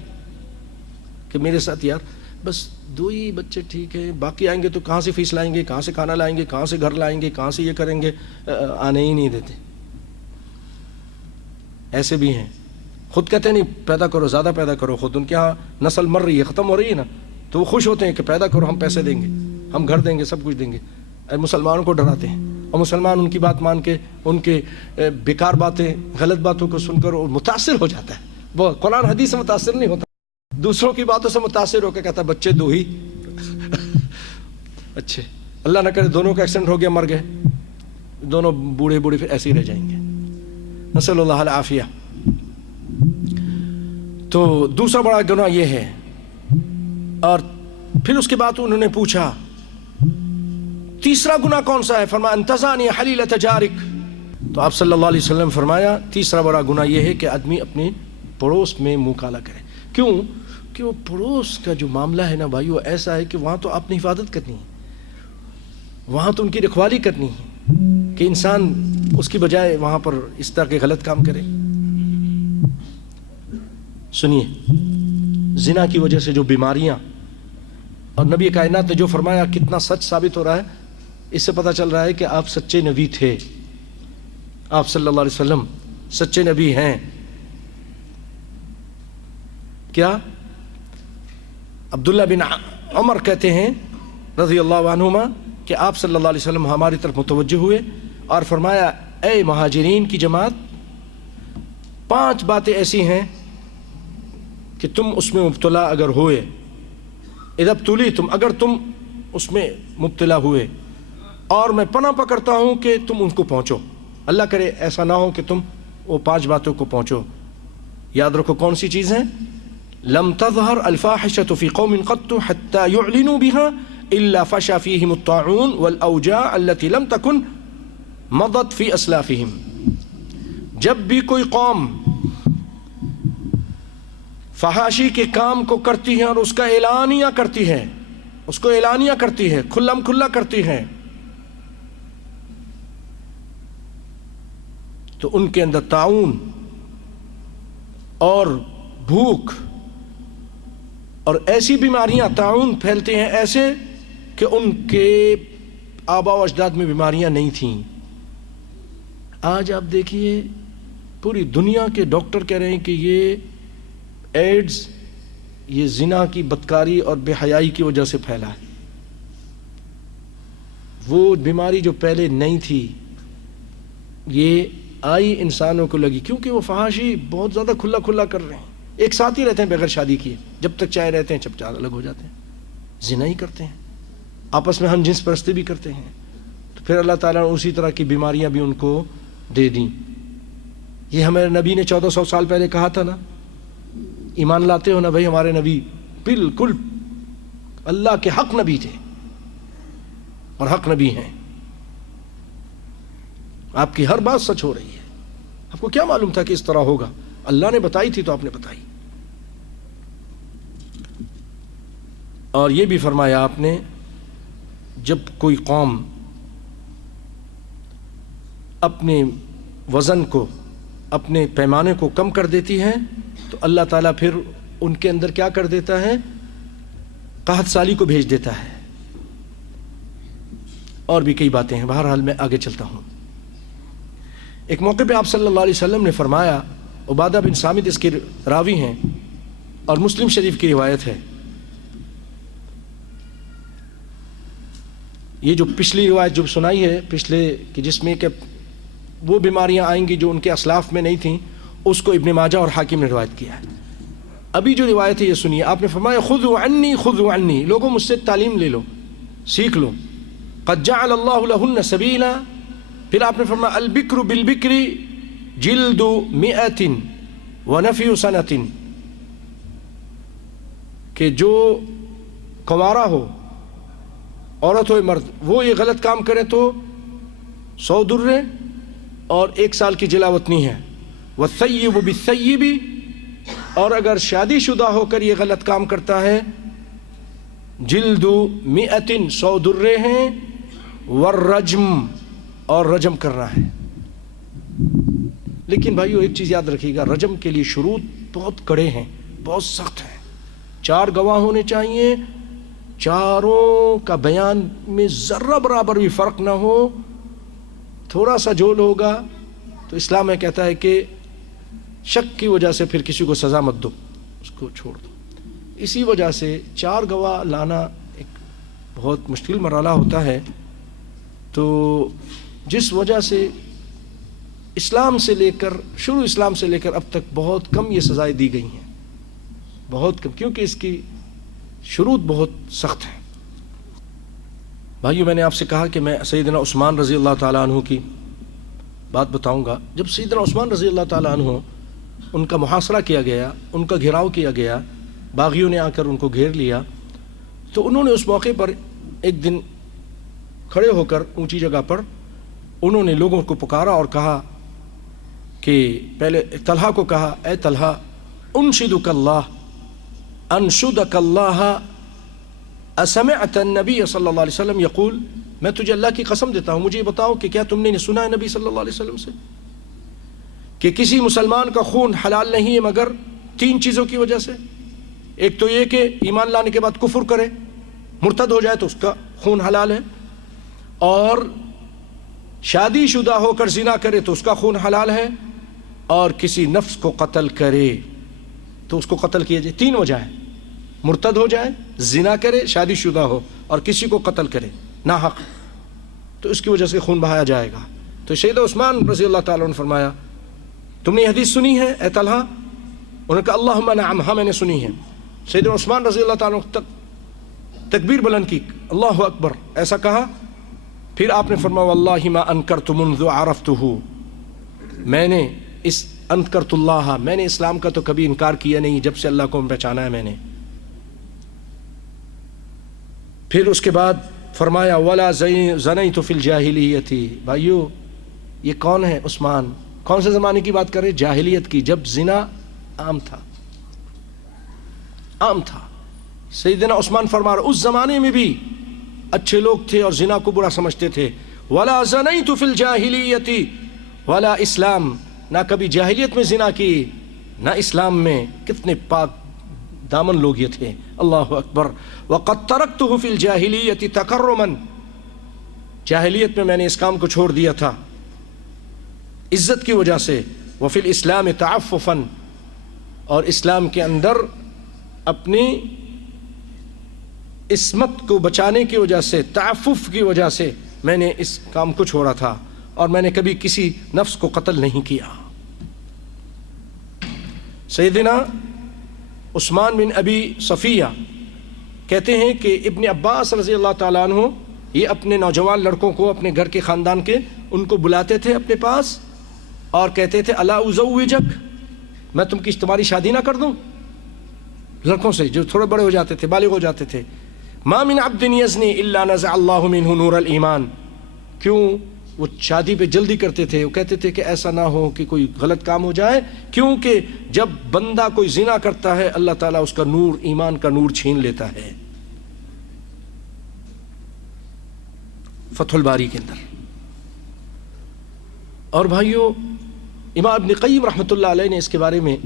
کہ میرے ساتھ یار بس 2 ہی بچے ٹھیک ہے، باقی آئیں گے تو کہاں سے فیس لائیں گے، کہاں سے کھانا لائیں گے، کہاں سے گھر لائیں گے، کہاں سے یہ کریں گے، آنے ہی نہیں دیتے. ایسے بھی ہیں، خود کہتے ہیں نہیں پیدا کرو، زیادہ پیدا کرو. خود ان کے ہاں نسل مر رہی ہے، ختم ہو رہی ہے نا، تو وہ خوش ہوتے ہیں کہ پیدا کرو، ہم پیسے دیں گے، ہم گھر دیں گے، سب کچھ دیں گے. مسلمانوں کو ڈراتے ہیں، اور مسلمان ان کی بات مان کے ان کے بیکار باتیں، غلط باتوں کو سن کر متاثر ہو جاتا ہے. وہ قرآن حدیث سے متاثر نہیں ہوتا، دوسروں کی باتوں سے متاثر ہو کے کہتا ہے بچے 2 ہی اچھے، اللہ نہ کرے دونوں کا ایکسیڈنٹ ہو گیا، مر گئے، دونوں بوڑھے بوڑھے پھر ایسے ہی رہ جائیں گے، نسأل اللہ العافیہ. تو دوسرا بڑا گناہ یہ ہے. اور پھر اس کے بعد انہوں نے پوچھا تیسرا گناہ کون سا ہے؟ فرمایا انتزانی حلیلۃ جارک. تو آپ صلی اللہ علیہ وسلم فرمایا تیسرا بڑا گناہ یہ ہے کہ آدمی اپنے پڑوس میں منہ کالا کرے. کیوں؟ کہ وہ پڑوس کا جو معاملہ ہے نا بھائی، وہ ایسا ہے کہ وہاں تو آپ نے حفاظت کرنی ہے، وہاں تو ان کی رکھوالی کرنی ہے، کہ انسان اس کی بجائے وہاں پر اس طرح کے غلط کام کرے. سنیے، زنا کی وجہ سے جو بیماریاں، اور نبی کائنات نے جو فرمایا کتنا سچ ثابت ہو رہا ہے. اس سے پتہ چل رہا ہے کہ آپ سچے نبی تھے، آپ صلی اللہ علیہ وسلم سچے نبی ہیں. کیا؟ عبداللہ بن عمر کہتے ہیں رضی اللہ عنہما کہ آپ صلی اللہ علیہ وسلم ہماری طرف متوجہ ہوئے اور فرمایا اے مہاجرین کی جماعت، 5 باتیں ایسی ہیں کہ تم اس میں مبتلا اگر ہوئے، اذا ابتلیتم، اگر تم اس میں مبتلا ہوئے، اور میں پناہ پکڑتا ہوں کہ تم ان کو پہنچو. اللہ کرے ایسا نہ ہو کہ تم وہ 5 باتوں کو پہنچو. یاد رکھو کون سی چیز ہیں؟ لم تظہر الفاحشۃ فی قوم قط حتی یعلنوا بها الا فشى فیہم الطاعون والاوجاع التي لم تکن مضت فی اسلافہم. جب بھی کوئی قوم فحاشی کے کام کو کرتی ہے اور اس کا اعلانیہ کرتی ہے، اس کو اعلانیہ کرتی ہے، کھلم کھلا کرتی ہے، تو ان کے اندر طاعون اور بھوک اور ایسی بیماریاں، طاعون پھیلتے ہیں ایسے کہ ان کے آباء و اجداد میں بیماریاں نہیں تھیں، آج آپ دیکھیے پوری دنیا کے ڈاکٹر کہہ رہے ہیں کہ یہ ایڈز، یہ زنا کی بدکاری اور بے حیائی کی وجہ سے پھیلا ہے۔ وہ بیماری جو پہلے نہیں تھی یہ آئی انسانوں کو لگی، کیونکہ وہ فحاشی بہت زیادہ کھلا کھلا کر رہے ہیں، ایک ساتھ ہی رہتے ہیں بغیر شادی کیے، جب تک چاہے رہتے ہیں، جب چاہے الگ ہو جاتے ہیں، زنا ہی کرتے ہیں، آپس میں ہم جنس پرستی بھی کرتے ہیں۔ تو پھر اللہ تعالیٰ نے اسی طرح کی بیماریاں بھی ان کو دے دیں۔ یہ ہمارے نبی نے 1400 سال پہلے کہا تھا نا، ایمان لاتے ہو نا بھائی؟ ہمارے نبی بالکل اللہ کے حق نبی تھے اور حق نبی ہیں۔ آپ کی ہر بات سچ ہو رہی ہے، آپ کو کیا معلوم تھا کہ اس طرح ہوگا؟ اللہ نے بتائی تھی تو آپ نے بتائی۔ اور یہ بھی فرمایا آپ نے، جب کوئی قوم اپنے وزن کو، اپنے پیمانے کو کم کر دیتی ہے تو اللہ تعالیٰ پھر ان کے اندر کیا کر دیتا ہے؟ قحط سالی کو بھیج دیتا ہے۔ اور بھی کئی باتیں ہیں، بہرحال میں آگے چلتا ہوں۔ ایک موقع پہ آپ صلی اللہ علیہ وسلم نے فرمایا، عبادہ بن صامت اس کے راوی ہیں اور مسلم شریف کی روایت ہے، یہ جو پچھلی روایت جو سنائی ہے پچھلے کہ جس میں کہ وہ بیماریاں آئیں گی جو ان کے اسلاف میں نہیں تھیں، اس کو ابن ماجہ اور حاکم نے روایت کیا ہے۔ ابھی جو روایت ہے یہ سنیے، آپ نے فرمایا خذوا عنی خذوا عنی، لوگوں مجھ سے تعلیم لے لو، سیکھ لو۔ قد جعل اللہ لہن سبیلا، پھر آپ نے فرمایا البکر بالبکر جلد 100 ونفی سنۃ، کہ جو کنوارا ہو، عورت ہو مرد، وہ یہ غلط کام کرے تو 100 درے اور 1 سال کی جلاوطنی ہے۔ والثیب بالثیب، اور اگر شادی شدہ ہو کر یہ غلط کام کرتا ہے، جلد 100 100 درے ہیں، والرجم، اور رجم کرنا ہے۔ لیکن بھائیو ایک چیز یاد رکھیے گا، رجم کے لیے شروط بہت کڑے ہیں، بہت سخت ہیں۔ 4 گواہ ہونے چاہیے، چاروں کا بیان میں ذرہ برابر بھی فرق نہ ہو، تھوڑا سا جھول ہوگا تو اسلام میں کہتا ہے کہ شک کی وجہ سے پھر کسی کو سزا مت دو، اس کو چھوڑ دو۔ اسی وجہ سے 4 گواہ لانا ایک بہت مشکل مرحلہ ہوتا ہے، تو جس وجہ سے اسلام سے لے کر شروع اسلام سے لے کر اب تک بہت کم یہ سزائیں دی گئی ہیں، بہت کم، کیونکہ اس کی شروط بہت سخت ہیں۔ بھائیو میں نے آپ سے کہا کہ میں سیدنا عثمان رضی اللہ تعالیٰ عنہ کی بات بتاؤں گا۔ جب سیدنا عثمان رضی اللہ تعالیٰ عنہ ان کا محاصرہ کیا گیا، ان کا گھیراؤ کیا گیا، باغیوں نے آ کر ان کو گھیر لیا، تو انہوں نے اس موقع پر ایک دن کھڑے ہو کر اونچی جگہ پر انہوں نے لوگوں کو پکارا اور کہا کہ پہلے طلحہ کو کہا، اے طلحہ انشدک اللہ انشدک اللہ اسمعت النبی صلی اللہ علیہ وسلم یقول، میں تجھے اللہ کی قسم دیتا ہوں، مجھے بتاؤ کہ کیا تم نے سنا ہے نبی صلی اللہ علیہ وسلم سے کہ کسی مسلمان کا خون حلال نہیں ہے مگر 3 چیزوں کی وجہ سے؟ ایک تو یہ کہ ایمان لانے کے بعد کفر کرے، مرتد ہو جائے تو اس کا خون حلال ہے، اور شادی شدہ ہو کر زنا کرے تو اس کا خون حلال ہے، اور کسی نفس کو قتل کرے تو اس کو قتل کیا جائے۔ 3 وجہ ہیں، مرتد ہو جائے، زنا کرے، شادی شدہ ہو، اور کسی کو قتل کرے ناحق، تو اس کی وجہ سے خون بہایا جائے گا۔ تو سیدنا عثمان رضی اللہ تعالیٰ نے فرمایا، تم نے یہ حدیث سنی ہے اے طلحہ؟ انہوں نے کہا اللہم نعم، ہاں میں نے سنی ہے۔ سیدنا عثمان رضی اللہ تعالیٰ نے تکبیر بلند کی، اللہ اکبر ایسا کہا، پھر آپ نے فرمایا واللہ ما انکرت منذ عرفتہ، میں نے اس انکرت اللہ، میں نے اسلام کا تو کبھی انکار کیا نہیں جب سے اللہ کو پہچانا ہے میں نے۔ پھر اس کے بعد فرمایا ولا زنیت فی الجاہلیۃ۔ بھائیو یہ کون ہے عثمان؟ کون سے زمانے کی بات کر رہے؟ جاہلیت کی، جب زنا عام تھا، عام تھا۔ سیدنا عثمان فرما رہے اس زمانے میں بھی اچھے لوگ تھے اور زنا کو برا سمجھتے تھے۔ ولا زنیت فی الجاہلیۃ ولا اسلام، نہ کبھی جاہلیت میں زنا کی نہ اسلام میں۔ کتنے پاک دامن لوگ یہ تھے، اللہ اکبر۔ وقد ترکتہ فی الجاہلیۃ تکرما، جاہلیت میں میں نے اس کام کو چھوڑ دیا تھا عزت کی وجہ سے، وفی الاسلام تعففاً، اور اسلام کے اندر اپنی عصمت کو بچانے کی وجہ سے، تعفف کی وجہ سے میں نے اس کام کو چھوڑا تھا، اور میں نے کبھی کسی نفس کو قتل نہیں کیا۔ سیدنا عثمان بن ابی صفیہ کہتے ہیں کہ ابن عباس رضی اللہ تعالیٰ عنہ یہ اپنے نوجوان لڑکوں کو، اپنے گھر کے خاندان کے، ان کو بلاتے تھے اپنے پاس اور کہتے تھے الا ازوجک، میں تمہاری شادی نہ کر دوں؟ لڑکوں سے جو تھوڑے بڑے ہو جاتے تھے، بالغ ہو جاتے تھے۔ ما من عبد یزنی الا نزع اللہ منہ نور الایمان، کیوں وہ شادی پہ جلدی کرتے تھے؟ وہ کہتے تھے کہ ایسا نہ ہو کہ کوئی غلط کام ہو جائے، کیونکہ جب بندہ کوئی زنا کرتا ہے اللہ تعالیٰ اس کا نور، ایمان کا نور چھین لیتا ہے۔ فتح الباری کے اندر۔ اور بھائیو، امام ابن قیم رحمۃ اللہ علیہ نے اس کے بارے میں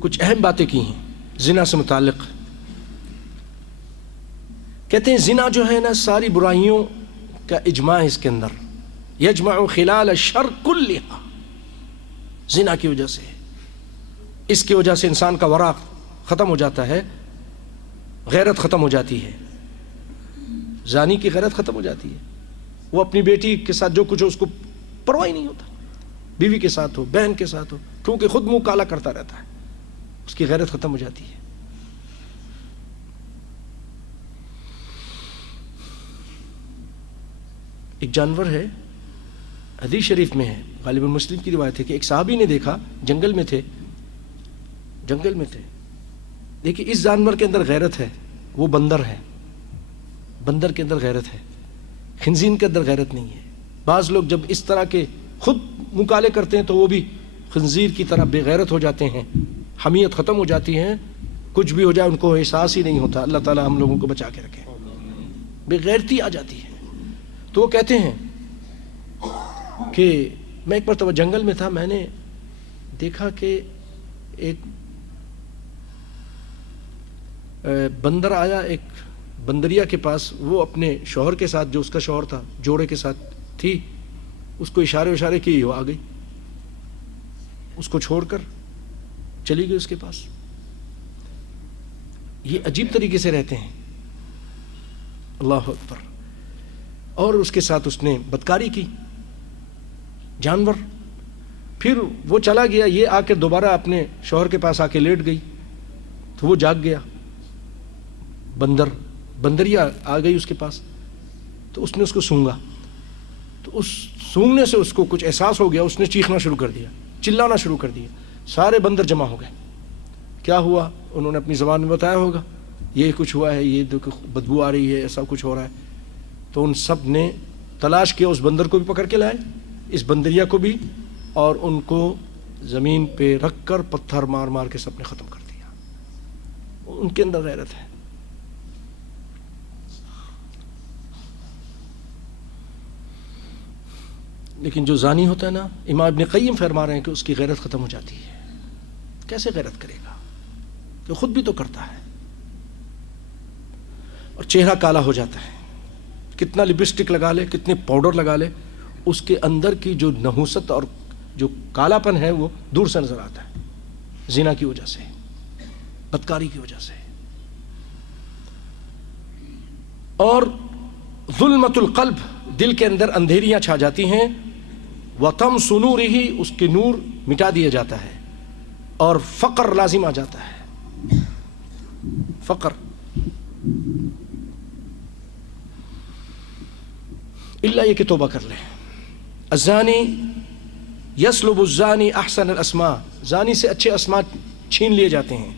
کچھ اہم باتیں کی ہیں زنا سے متعلق۔ کہتے ہیں زنا جو ہے نا ساری برائیوں کا اجماع ہے اس کے اندر، یجمع خلال الشر کلھا، زنا کی وجہ سے، اس کی وجہ سے انسان کا ورع ختم ہو جاتا ہے، غیرت ختم ہو جاتی ہے، زانی کی غیرت ختم ہو جاتی ہے، وہ اپنی بیٹی کے ساتھ جو کچھ ہو اس کو پرواہ ہی نہیں ہوتا، بیوی کے ساتھ ہو، بہن کے ساتھ ہو، کیونکہ خود منہ کالا کرتا رہتا ہے، اس کی غیرت ختم ہو جاتی ہے۔ ایک جانور ہے، حدیث شریف میں ہے، غالباً مسلم کی روایت ہے کہ ایک صحابی نے دیکھا، جنگل میں تھے، دیکھیے اس جانور کے اندر غیرت ہے، وہ بندر ہے، بندر کے اندر غیرت ہے، خنزیر کے اندر غیرت نہیں ہے۔ بعض لوگ جب اس طرح کے خود مکالے کرتے ہیں تو وہ بھی خنزیر کی طرح بے غیرت ہو جاتے ہیں، حمیت ختم ہو جاتی ہے، کچھ بھی ہو جائے ان کو احساس ہی نہیں ہوتا۔ اللہ تعالی ہم لوگوں کو بچا کے رکھے، بے غیرتی آ جاتی ہے۔ تو وہ کہتے ہیں کہ میں ایک مرتبہ جنگل میں تھا، میں نے دیکھا کہ ایک بندر آیا ایک بندریا کے پاس، وہ اپنے شوہر کے ساتھ، جو اس کا شوہر تھا، جوڑے کے ساتھ تھی، اس کو اشارے کی، وہ آ گئی، اس کو چھوڑ کر چلی گئی اس کے پاس۔ یہ عجیب طریقے سے رہتے ہیں، اللہ اکبر۔ اور اس کے ساتھ اس نے بدکاری کی، جانور۔ پھر وہ چلا گیا، یہ آ کے دوبارہ اپنے شوہر کے پاس آ کے لیٹ گئی، تو وہ جاگ گیا، بندریا آ گئی اس کے پاس، تو اس نے اس کو سونگا، تو اس سونگنے سے اس کو کچھ احساس ہو گیا، اس نے چیخنا شروع کر دیا، چلانا شروع کر دیا، سارے بندر جمع ہو گئے۔ کیا ہوا؟ انہوں نے اپنی زبان میں بتایا ہوگا، یہ کچھ ہوا ہے، یہ بدبو آ رہی ہے، ایسا کچھ ہو رہا ہے۔ تو ان سب نے تلاش کیا، اس بندر کو بھی پکڑ کے لائے، اس بندریا کو بھی، اور ان کو زمین پہ رکھ کر پتھر مار مار کے سب نے ختم کر دیا۔ ان کے اندر غیرت ہے۔ لیکن جو زانی ہوتا ہے نا، امام ابن قیم فرما رہے ہیں کہ اس کی غیرت ختم ہو جاتی ہے۔ کیسے غیرت کرے گا کہ خود بھی تو کرتا ہے، اور چہرہ کالا ہو جاتا ہے، کتنا لپسٹک لگا لے، کتنے پاؤڈر لگا لے، اس کے اندر کی جو نحوست اور جو کالا پن ہے وہ دور سے نظر آتا ہے، زنا کی وجہ سے، بدکاری کی وجہ سے۔ اور ظلمت القلب، دل کے اندر اندھیریاں چھا جاتی ہیں، وَطَمْسُ نُورِهِ، اس کے نور مٹا دیا جاتا ہے، اور فقر لازم آ جاتا ہے، فقر۔ اللہ یہ کہ توبہ کر لے۔ الزانی یسلب الزانی احسن الاسماء، زانی سے اچھے اسماء چھین لیے جاتے ہیں،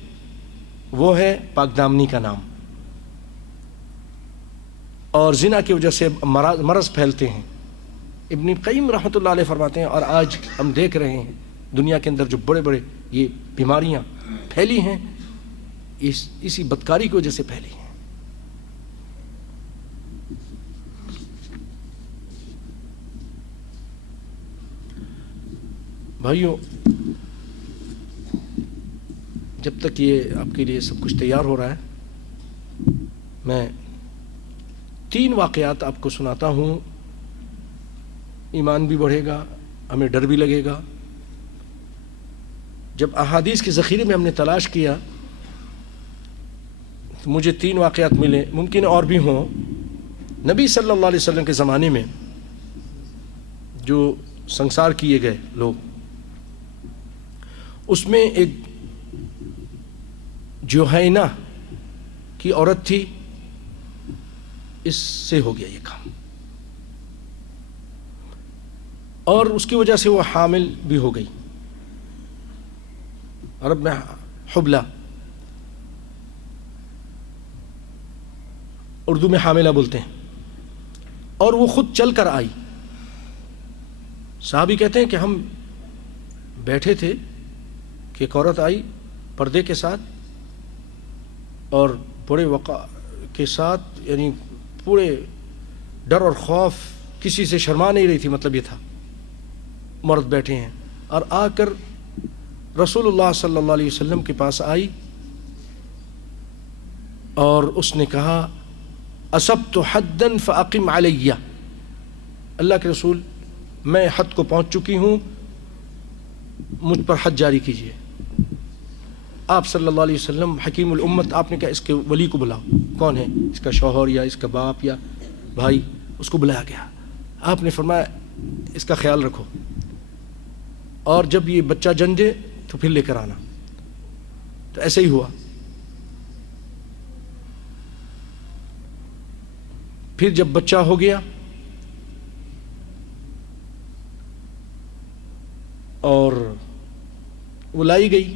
وہ ہے پاک دامنی کا نام۔ اور زنا کی وجہ سے مرض پھیلتے ہیں۔ ابن قیم رحمۃ اللہ علیہ فرماتے ہیں، اور آج ہم دیکھ رہے ہیں دنیا کے اندر جو بڑے بڑے یہ بیماریاں پھیلی ہیں، اسی بدکاری کی وجہ سے پھیلی ہیں۔ بھائیوں، جب تک یہ آپ کے لیے سب کچھ تیار ہو رہا ہے، میں 3 واقعات آپ کو سناتا ہوں، ایمان بھی بڑھے گا، ہمیں ڈر بھی لگے گا. جب احادیث کے ذخیرے میں ہم نے تلاش کیا تو مجھے 3 واقعات ملے, ممکن ہے اور بھی ہوں. نبی صلی اللہ علیہ وسلم کے زمانے میں جو سنسار کیے گئے لوگ, اس میں ایک جوہینہ کی عورت تھی, اس سے ہو گیا یہ کام, اور اس کی وجہ سے وہ حامل بھی ہو گئی. عرب میں حبلہ, اردو میں حاملہ بولتے ہیں, اور وہ خود چل کر آئی. صحابی کہتے ہیں کہ ہم بیٹھے تھے کہ ایک عورت آئی پردے کے ساتھ اور بڑے وقار کے ساتھ, یعنی پورے ڈر اور خوف, کسی سے شرما نہیں رہی تھی, مطلب یہ تھا مرد بیٹھے ہیں, اور آ کر رسول اللہ صلی اللہ علیہ وسلم کے پاس آئی اور اس نے کہا اصبت حدا فاقم علی, اللہ کے رسول میں حد کو پہنچ چکی ہوں, مجھ پر حد جاری کیجیے. آپ صلی اللہ علیہ وسلم حکیم الامت, آپ نے کہا اس کے ولی کو بلاؤ. کون ہے؟ اس کا شوہر یا اس کا باپ یا بھائی. اس کو بلایا گیا. آپ نے فرمایا اس کا خیال رکھو, اور جب یہ بچہ جن جائے تو پھر لے کر آنا. تو ایسے ہی ہوا. پھر جب بچہ ہو گیا اور وہ لائی گئی,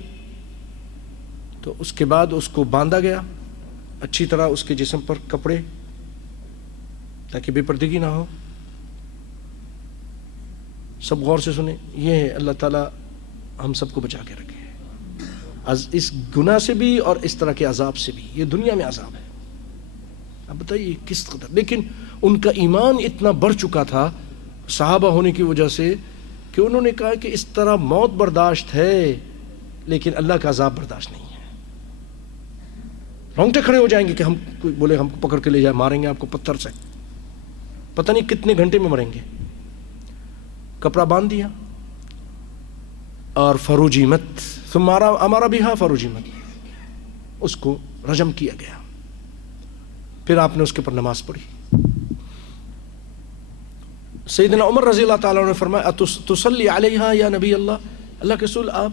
تو اس کے بعد اس کو باندھا گیا اچھی طرح, اس کے جسم پر کپڑے, تاکہ بے پردگی نہ ہو. سب غور سے سنیں, یہ ہے اللہ تعالیٰ ہم سب کو بچا کے رکھے اس گناہ سے بھی اور اس طرح کے عذاب سے بھی. یہ دنیا میں عذاب ہے, اب بتائیے کس قدر. لیکن ان کا ایمان اتنا بڑھ چکا تھا صحابہ ہونے کی وجہ سے کہ انہوں نے کہا کہ اس طرح موت برداشت ہے لیکن اللہ کا عذاب برداشت نہیں ہے. رونگٹے کھڑے ہو جائیں گے کہ ہم کوئی بولے ہم کو پکڑ کے لے جائے, ماریں گے آپ کو پتھر سے, پتہ نہیں کتنے گھنٹے میں مریں گے. کپڑا باندھ دیا اور فروجیمت, ثم امر بها فروجیمت, اس کو رجم کیا گیا. پھر آپ نے اس کے پر نماز پڑھی. سیدنا عمر رضی اللہ تعالیٰ نے فرمایا تصلی علیہا یا نبی اللہ, اللہ کے رسول آپ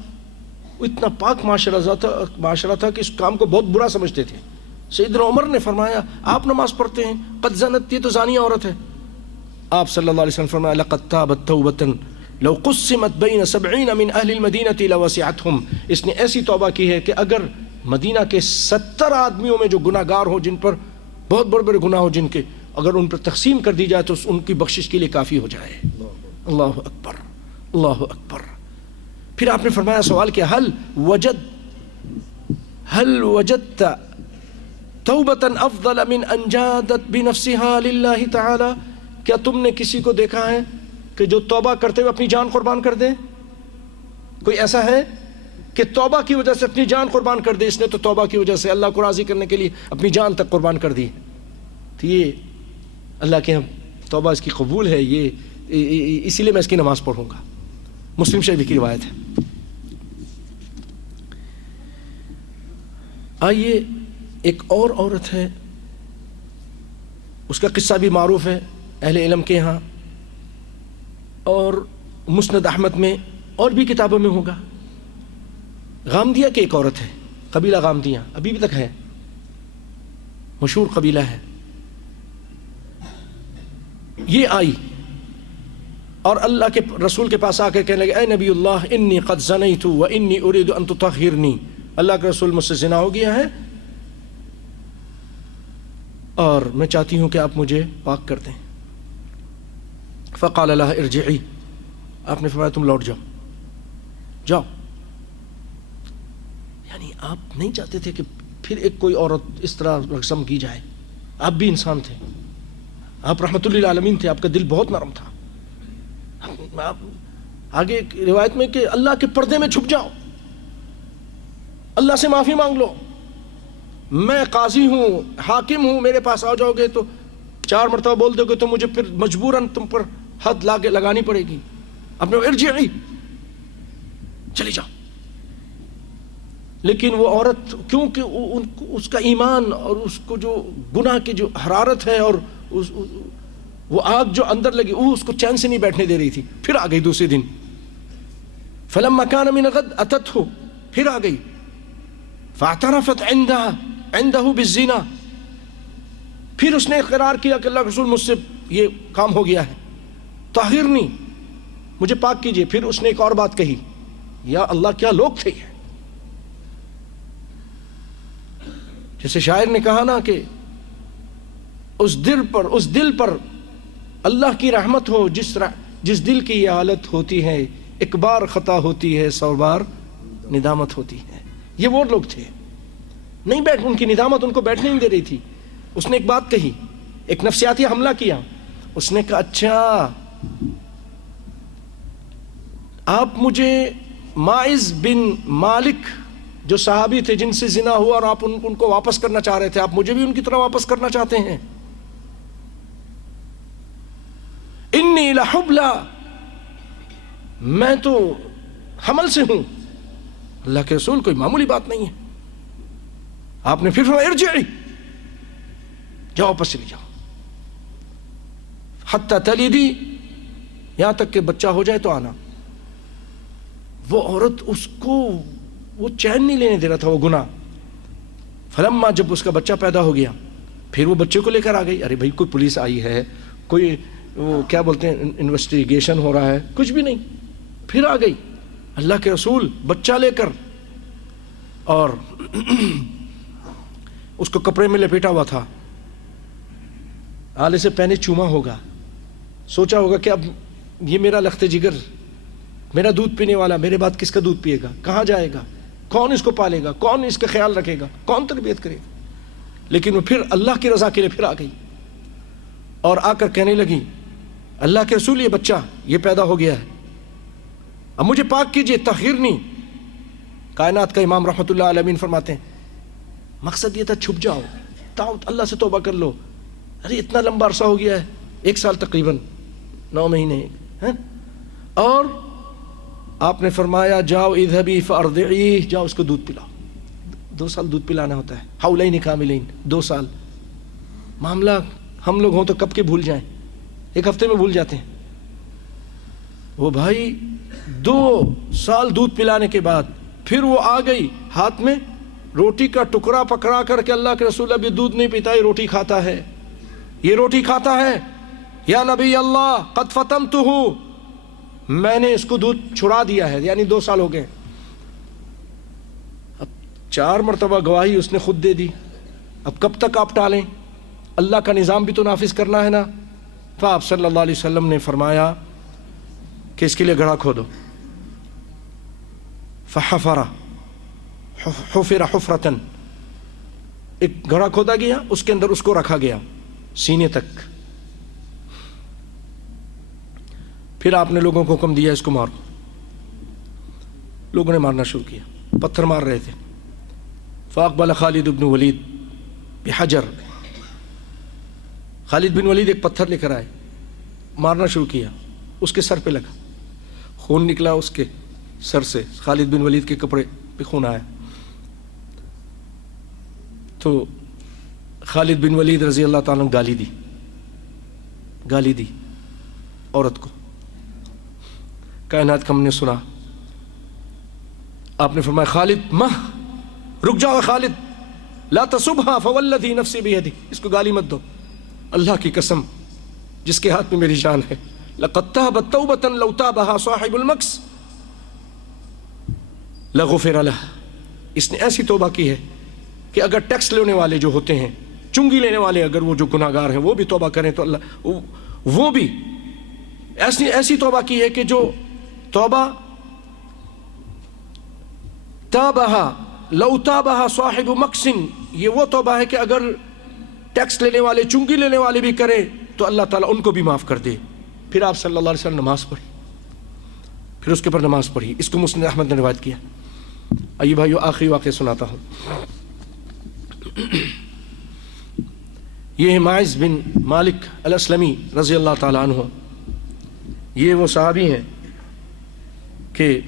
اتنا پاک معاشرہ تھا کہ اس کام کو بہت برا سمجھتے تھے. سیدنا عمر نے فرمایا آپ نماز پڑھتے ہیں, قد زنت, یہ تو زانیہ عورت ہے. آپ صلی اللہ علیہ وسلم فرمایا لقد تابت توبۃ لو قسمت بین 70 من اہل المدینہ لوسعتهم, اس نے ایسی توبہ کی ہے کہ اگر مدینہ کے 70 آدمیوں میں جو گناہ گار ہوں, جن پر بہت بڑے بڑے گناہ ہو, جن کے اگر ان پر تقسیم کر دی جائے تو ان کی بخشش کے لیے کافی ہو جائے. اللہ اکبر, اللہ اکبر. پھر آپ نے فرمایا, سوال کیا, هل وجدت توبة افضل من ان جادت بنفسها لله تعالی, کیا تم نے کسی کو دیکھا ہے کہ جو توبہ کرتے ہوئے اپنی جان قربان کر دے؟ کوئی ایسا ہے کہ توبہ کی وجہ سے اپنی جان قربان کر دے؟ اس نے تو توبہ کی وجہ سے اللہ کو راضی کرنے کے لیے اپنی جان تک قربان کر دی. تو یہ اللہ کے توبہ اس کی قبول ہے, یہ اسی لیے میں اس کی نماز پڑھوں گا. مسلم شریف کی روایت ہے. آئیے ایک اور عورت ہے, اس کا قصہ بھی معروف ہے اہل علم کے ہاں, اور مسند احمد میں اور بھی کتابوں میں ہوگا. غامدیہ کی ایک عورت ہے, قبیلہ غامدیہ ابھی بھی تک ہے, مشہور قبیلہ ہے. یہ آئی اور اللہ کے رسول کے پاس آ کے کہنے لگے, اے نبی اللہ انی قد زنیت و انی اريد ان تطہرنی, اللہ کے رسول مجھ سے زنا ہو گیا ہے اور میں چاہتی ہوں کہ آپ مجھے پاک کر دیں. فقال لها ارجعی, آپ نے فرمایا تم لوٹ جاؤ, جاؤ. یعنی آپ نہیں چاہتے تھے کہ پھر ایک کوئی عورت اس طرح رقصم کی جائے. آپ بھی انسان تھے, آپ رحمت للعالمین تھے, آپ کا دل بہت نرم تھا. آپ آگے روایت میں کہ اللہ کے پردے میں چھپ جاؤ, اللہ سے معافی مانگ لو, میں قاضی ہوں, حاکم ہوں, میرے پاس آ جاؤ گے تو 4 مرتبہ بول دو گے تو مجھے پھر مجبوراً تم پر حد لگانی پڑے گی. اپنے ارجعی، چلی جاؤ. لیکن وہ عورت کیونکہ اس کا ایمان اور اس کو جو گناہ کی جو حرارت ہے اور وہ آگ جو اندر لگی وہ اس کو چین سے نہیں بیٹھنے دے رہی تھی. پھر آ گئی دوسرے دن، فلما كان من الغد اتته، پھر آ گئی، فاعترفت عنده بالزنا، پھر اس نے اقرار کیا کہ اللہ کے رسول مجھ سے یہ کام ہو گیا ہے، طاہرنی، مجھے پاک کیجئے. پھر اس نے ایک اور بات کہی، یا اللہ کیا لوگ تھے. جیسے شاعر نے کہا نا کہ اس دل پر اللہ کی رحمت ہو جس دل کی یہ حالت ہوتی ہے، ایک بار خطا ہوتی ہے 100 بار ندامت ہوتی ہے. یہ وہ لوگ تھے، نہیں ان کی ندامت ان کو بیٹھنے نہیں دے رہی تھی. اس نے ایک بات کہی، ایک نفسیاتی حملہ کیا. اس نے کہا اچھا آپ مجھے ماعز بن مالک جو صحابی تھے جن سے زنا ہوا اور آپ ان کو واپس کرنا چاہ رہے تھے، آپ مجھے بھی ان کی طرح واپس کرنا چاہتے ہیں. انی لحبلا، میں تو حمل سے ہوں. اللہ کے رسول کوئی معمولی بات نہیں ہے. آپ نے پھر فرمایا ارجعی، جاؤ واپس چلی جاؤ، حتی تلیدی، یہاں تک کہ بچہ ہو جائے تو آنا. وہ عورت اس کو وہ چین نہیں لینے دے رہا تھا وہ گناہ. فلما، جب اس کا بچہ پیدا ہو گیا پھر وہ بچے کو لے کر آ گئی. ارے بھائی کوئی پولیس آئی ہے، کوئی وہ کیا بولتے ہیں انویسٹیگیشن ہو رہا ہے، کچھ بھی نہیں. پھر آ گئی اللہ کے رسول بچہ لے کر، اور اس کو کپڑے میں لپیٹا ہوا تھا. آلے سے پہنے چوما ہوگا، سوچا ہوگا کہ اب یہ میرا لخت جگر، میرا دودھ پینے والا، میرے بعد کس کا دودھ پیے گا، کہاں جائے گا، کون اس کو پالے گا، کون اس کا خیال رکھے گا، کون تربیت کرے گا. لیکن وہ پھر اللہ کی رضا کے لیے پھر آ گئی اور آ کر کہنے لگی اللہ کے رسول یہ بچہ یہ پیدا ہو گیا ہے، اب مجھے پاک کیجئے، طہرنی. کائنات کا امام رحمۃ اللہ علیہ فرماتے ہیں مقصد یہ تھا چھپ جاؤ، اللہ سے توبہ کر لو. ارے اتنا لمبا عرصہ ہو گیا ہے، 1 سال تقریباً 9 مہینے ہیں. اور آپ نے فرمایا جاؤ اذهبی فارضعیہ، جاؤ اس کو دودھ پلاؤ. 2 سال دودھ پلانا ہوتا ہے، حولین کاملین، 2 سال. معاملہ ہم لوگ ہوں تو کب کے بھول جائیں، 1 ہفتے میں بھول جاتے ہیں. وہ بھائی 2 سال دودھ پلانے کے بعد پھر وہ آ گئی ہاتھ میں روٹی کا ٹکڑا پکڑا کر کے، اللہ کے رسول اب یہ دودھ نہیں پیتا، یہ روٹی کھاتا ہے، یہ روٹی کھاتا ہے. یا نبی اللہ قد فتمتہ، میں نے اس کو دودھ چھڑا دیا ہے، یعنی 2 سال ہو گئے. اب 4 مرتبہ گواہی اس نے خود دے دی. اب کب تک آپ ٹالیں، اللہ کا نظام بھی تو نافذ کرنا ہے نا. فاپ صلی اللہ علیہ وسلم نے فرمایا کہ اس کے لیے گڑھا کھودو. فحفر حفرتن، ایک گڑھا کھودا گیا، اس کے اندر اس کو رکھا گیا سینے تک. پھر آپ نے لوگوں کو حکم دیا اس کو مارو. لوگوں نے مارنا شروع کیا، پتھر مار رہے تھے. فاقبل خالد بن ولید بحجر، خالد بن ولید ایک پتھر لے کر آئے، مارنا شروع کیا. اس کے سر پہ لگا، خون نکلا اس کے سر سے، خالد بن ولید کے کپڑے پہ خون آیا. تو خالد بن ولید رضی اللہ تعالیٰ نے گالی دی عورت کو. کائنات کا ہم نے سنا، آپ نے فرمایا خالد مہ، رک جاؤ خالد، لا تصبها فوالذی نفسی بیدی، اس کو گالی مت دو، اللہ کی قسم جس کے ہاتھ میں میری جان ہے، لقد تابت توبۃ لو تابها صاحب المکس لغفر له، اس نے ایسی توبہ کی ہے کہ اگر ٹیکس لینے والے جو ہوتے ہیں، چنگی لینے والے، اگر وہ جو گناہگار ہیں وہ بھی توبہ کریں تو اللہ وہ بھی ایسی توبہ کی ہے کہ جو توبہ تابہا لو تابہا صاحب مکسن، یہ وہ توبہ ہے کہ اگر ٹیکس لینے والے، چنگی لینے والے بھی کریں تو اللہ تعالیٰ ان کو بھی معاف کر دے. پھر آپ صلی اللہ علیہ وسلم نماز پڑھی، پھر اس کے پر نماز پڑھی. اس کو مسند احمد نے روایت کیا. آئیے بھائیو آخری واقعہ سناتا ہوں. یہ ہے ماعز بن مالک الاسلمی رضی اللہ تعالیٰ عنہ. یہ وہ صحابی ہیں کہ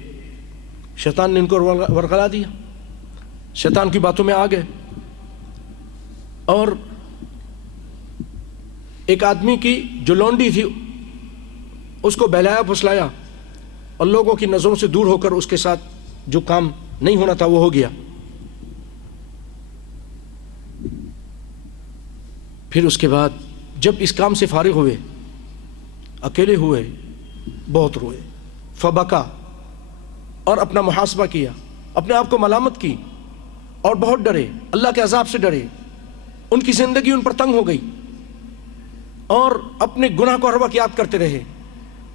شیطان نے ان کو ورغلا دیا، شیطان کی باتوں میں آ گئے، اور ایک آدمی کی جو لونڈی تھی اس کو بہلایا پھسلایا اور لوگوں کی نظروں سے دور ہو کر اس کے ساتھ جو کام نہیں ہونا تھا وہ ہو گیا۔ پھر اس کے بعد جب اس کام سے فارغ ہوئے، اکیلے ہوئے، بہت روئے، فبکا، اور اپنا محاسبہ کیا، اپنے آپ کو ملامت کی، اور بہت ڈرے، اللہ کے عذاب سے ڈرے، ان کی زندگی ان پر تنگ ہو گئی، اور اپنے گناہ کو ہر وقت یاد کرتے رہے،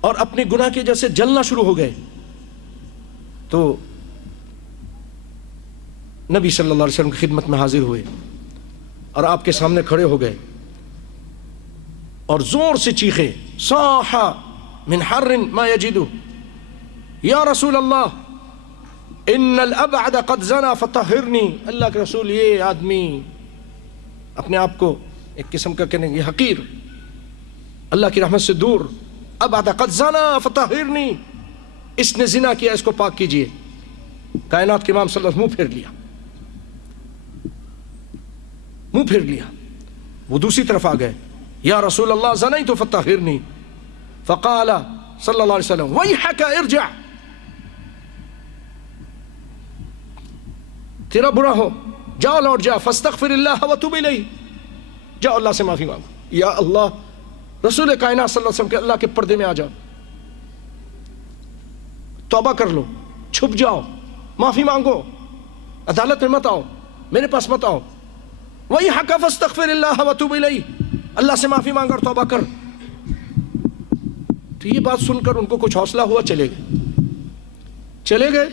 اور اپنے گناہ کی وجہ سے جلنا شروع ہو گئے۔ تو نبی صلی اللہ علیہ وسلم کی خدمت میں حاضر ہوئے اور آپ کے سامنے کھڑے ہو گئے اور زور سے چیخے، صاح من حر ما یجد، یا رسول اللہ ان الابعد قد زنا فطہرنی۔ اللہ کے رسول، یہ آدمی اپنے آپ کو ایک قسم کا کہنے یہ حقیر، اللہ کی رحمت سے دور، ابعد قد زنا فطہرنی، اس نے زنا کیا، اس کو پاک کیجئے۔ کائنات کے امام صلی اللہ علیہ وسلم منہ پھیر لیا، منہ پھیر لیا، وہ دوسری طرف آ گئے، یا رسول اللہ زنیت فطہرنی، فقال صلی اللہ علیہ وسلم ویحک ارجع، تیرا برا ہو، جاؤ لوٹ جا، فاستغفر اللہ وتوب الیہ، جاؤ اللہ سے معافی مانگو۔ یا اللہ، رسول کائنات صلی اللہ علیہ وسلم کے اللہ کے پردے میں آ جاؤ، توبہ کر لو، چھپ جاؤ، معافی مانگو، عدالت میں مت آؤ، میرے پاس مت آؤ، ویحک فاستغفر اللہ وتوب الیہ، اللہ سے معافی مانگ اور توبہ کر۔ تو یہ بات سن کر ان کو کچھ حوصلہ ہوا، چلے گئے،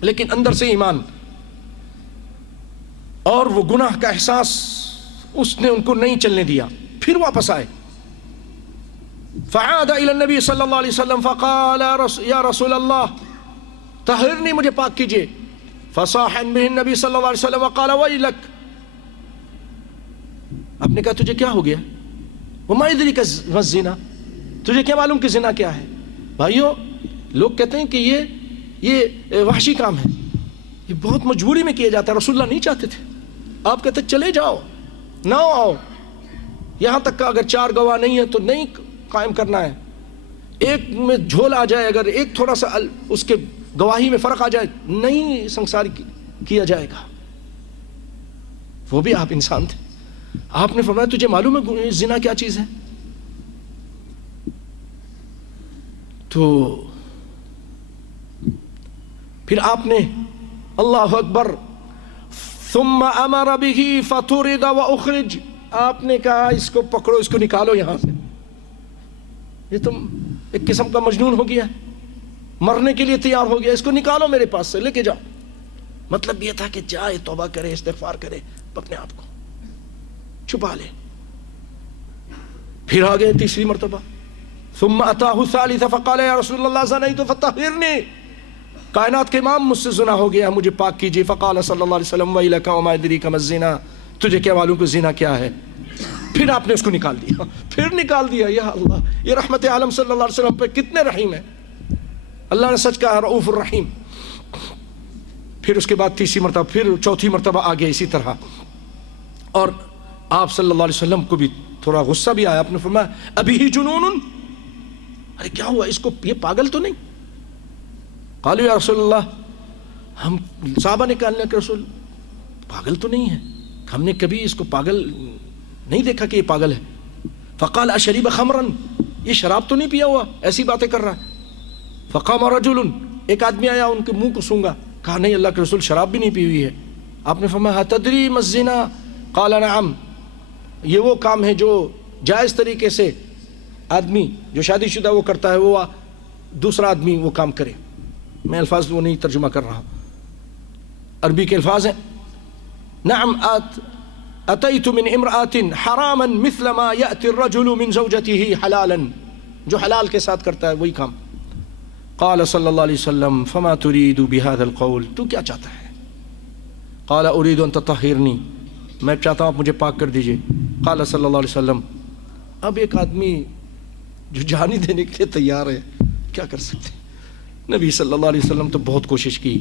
لیکن اندر سے ایمان اور وہ گناہ کا احساس اس نے ان کو نہیں چلنے دیا۔ پھر واپس آئے، فعاد الى النبی صلی اللہ علیہ وسلم فقال یا رسول اللہ طہرنی، مجھے پاک کیجئے۔ فصاح به النبی صلی اللہ علیہ وسلم وقال ویلک، آپ نے کہا تجھے کیا ہو گیا؟ وما یدریک ما الزنا، تجھے کیا معلوم کہ زنا کیا ہے؟ بھائیو، لوگ کہتے ہیں کہ یہ وحشی کام ہے، یہ بہت مجبوری میں کیا جاتا ہے، رسول اللہ نہیں چاہتے تھے۔ آپ کہتے چلے جاؤ، نہ آؤ، یہاں تک کہ اگر 4 گواہ نہیں ہے تو نہیں قائم کرنا ہے، ایک میں جھول آ جائے، اگر ایک تھوڑا سا اس کے گواہی میں فرق آ جائے، نہیں سنسار کیا جائے گا۔ وہ بھی آپ انسان تھے، آپ نے فرمایا تجھے معلوم ہے زنا کیا چیز ہے؟ تو پھر آپ نے اللہ اکبر، ثم امر به فطرد واخرج، آپ نے کہا اس کو پکڑو، اس کو نکالو یہاں سے، یہ تم ایک قسم کا مجنون ہو گیا، مرنے کے لیے تیار ہو گیا، اس کو نکالو میرے پاس سے، لے کے جاؤ۔ مطلب یہ تھا کہ جائے، توبہ کرے، استغفار کرے، اپنے آپ کو چھپا لے۔ پھر آگے تیسری مرتبہ، ثم اتاه الثالث فقال یا رسول اللہ زنیت فطہرنی، کائنات کے امام مجھ سے زنا ہو گیا، مجھے پاک کیجیے۔ فقال صلی اللہ علیہ وسلم ویلک وما یدریک ما الزنا، تجھے کیا معلوم کہ زنا کیا ہے؟ پھر آپ نے اس کو نکال دیا، پھر نکال دیا۔ یا اللہ، یہ رحمت عالم صلی اللہ علیہ وسلم پہ کتنے رحیم ہے، اللہ نے سچ کہا رؤوف الرحیم۔ پھر اس کے بعد تیسری مرتبہ، پھر چوتھی مرتبہ آگے اسی طرح، اور آپ صلی اللہ علیہ وسلم کو بھی تھوڑا غصہ بھی آیا، آپ نے فرمایا ابھی ہی جنون، ارے کیا ہوا اس کو، یہ پاگل تو نہیں؟ قالوا یا رسول اللہ، ہم صحابہ نے کہا کہ رسول پاگل تو نہیں ہے، ہم نے کبھی اس کو پاگل نہیں دیکھا کہ یہ پاگل ہے۔ فقال اشریب خمرا، یہ شراب تو نہیں پیا ہوا، ایسی باتیں کر رہا ہے۔ فقام رجل، ایک آدمی آیا، ان کے منہ کو سونگا، کہا نہیں اللہ کے رسول شراب بھی نہیں پی ہوئی ہے۔ آپ نے فرمایا تدری ما الزنا؟ قال نعم، یہ وہ کام ہے جو جائز طریقے سے آدمی جو شادی شدہ وہ کرتا ہے، وہ دوسرا آدمی وہ کام کرے۔ میں الفاظ وہ نہیں ترجمہ کر رہا، عربی کے الفاظ ہیں، نعم اتیت من امرأة حراما مثل ما یأتی الرجل من زوجته حلالا، جو حلال کے ساتھ کرتا ہے وہی کام۔ قال صلی اللہ علیہ وسلم فما تريد بهذا القول، تو کیا چاہتا ہے؟ قال اريد ان تطهرني، میں چاہتا ہوں آپ مجھے پاک کر دیجئے۔ قال صلی اللہ علیہ وسلم، اب ایک آدمی جو جان ہی دینے کے لیے تیار ہے، کیا کر سکتے ہیں؟ نبی صلی اللہ علیہ وسلم تو بہت کوشش کی،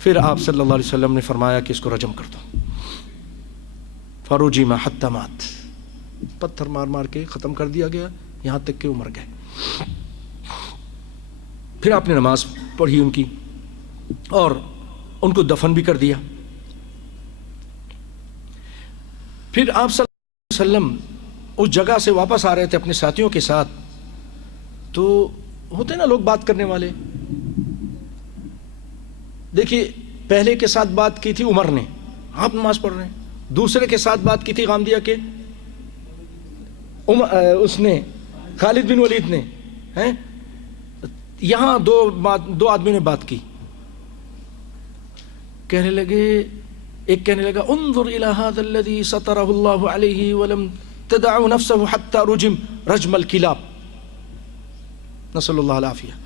پھر آپ صلی اللہ علیہ وسلم نے فرمایا کہ اس کو رجم کر دو، فرجم حتی مات، پتھر مار مار کے ختم کر دیا گیا یہاں تک کہ وہ مر گئے۔ پھر آپ نے نماز پڑھی ان کی اور ان کو دفن بھی کر دیا۔ پھر آپ صلی اللہ علیہ وسلم اس جگہ سے واپس آ رہے تھے اپنے ساتھیوں کے ساتھ، تو ہوتے نا لوگ بات کرنے والے، دیکھیے پہلے کے ساتھ بات کی تھی عمر نے، آپ نماز پڑھ رہے ہیں، دوسرے کے ساتھ بات کی تھی غامدیہ کے اس نے خالد بن ولید نے، یہاں دو آدمی نے بات کی، کہنے لگے، ایک کہنے لگا انظر الى هذا الذي ستره الله عليه ولم تدع نفسه حتى رجم رجم الكلاب، نسأل اللہ العافیہ،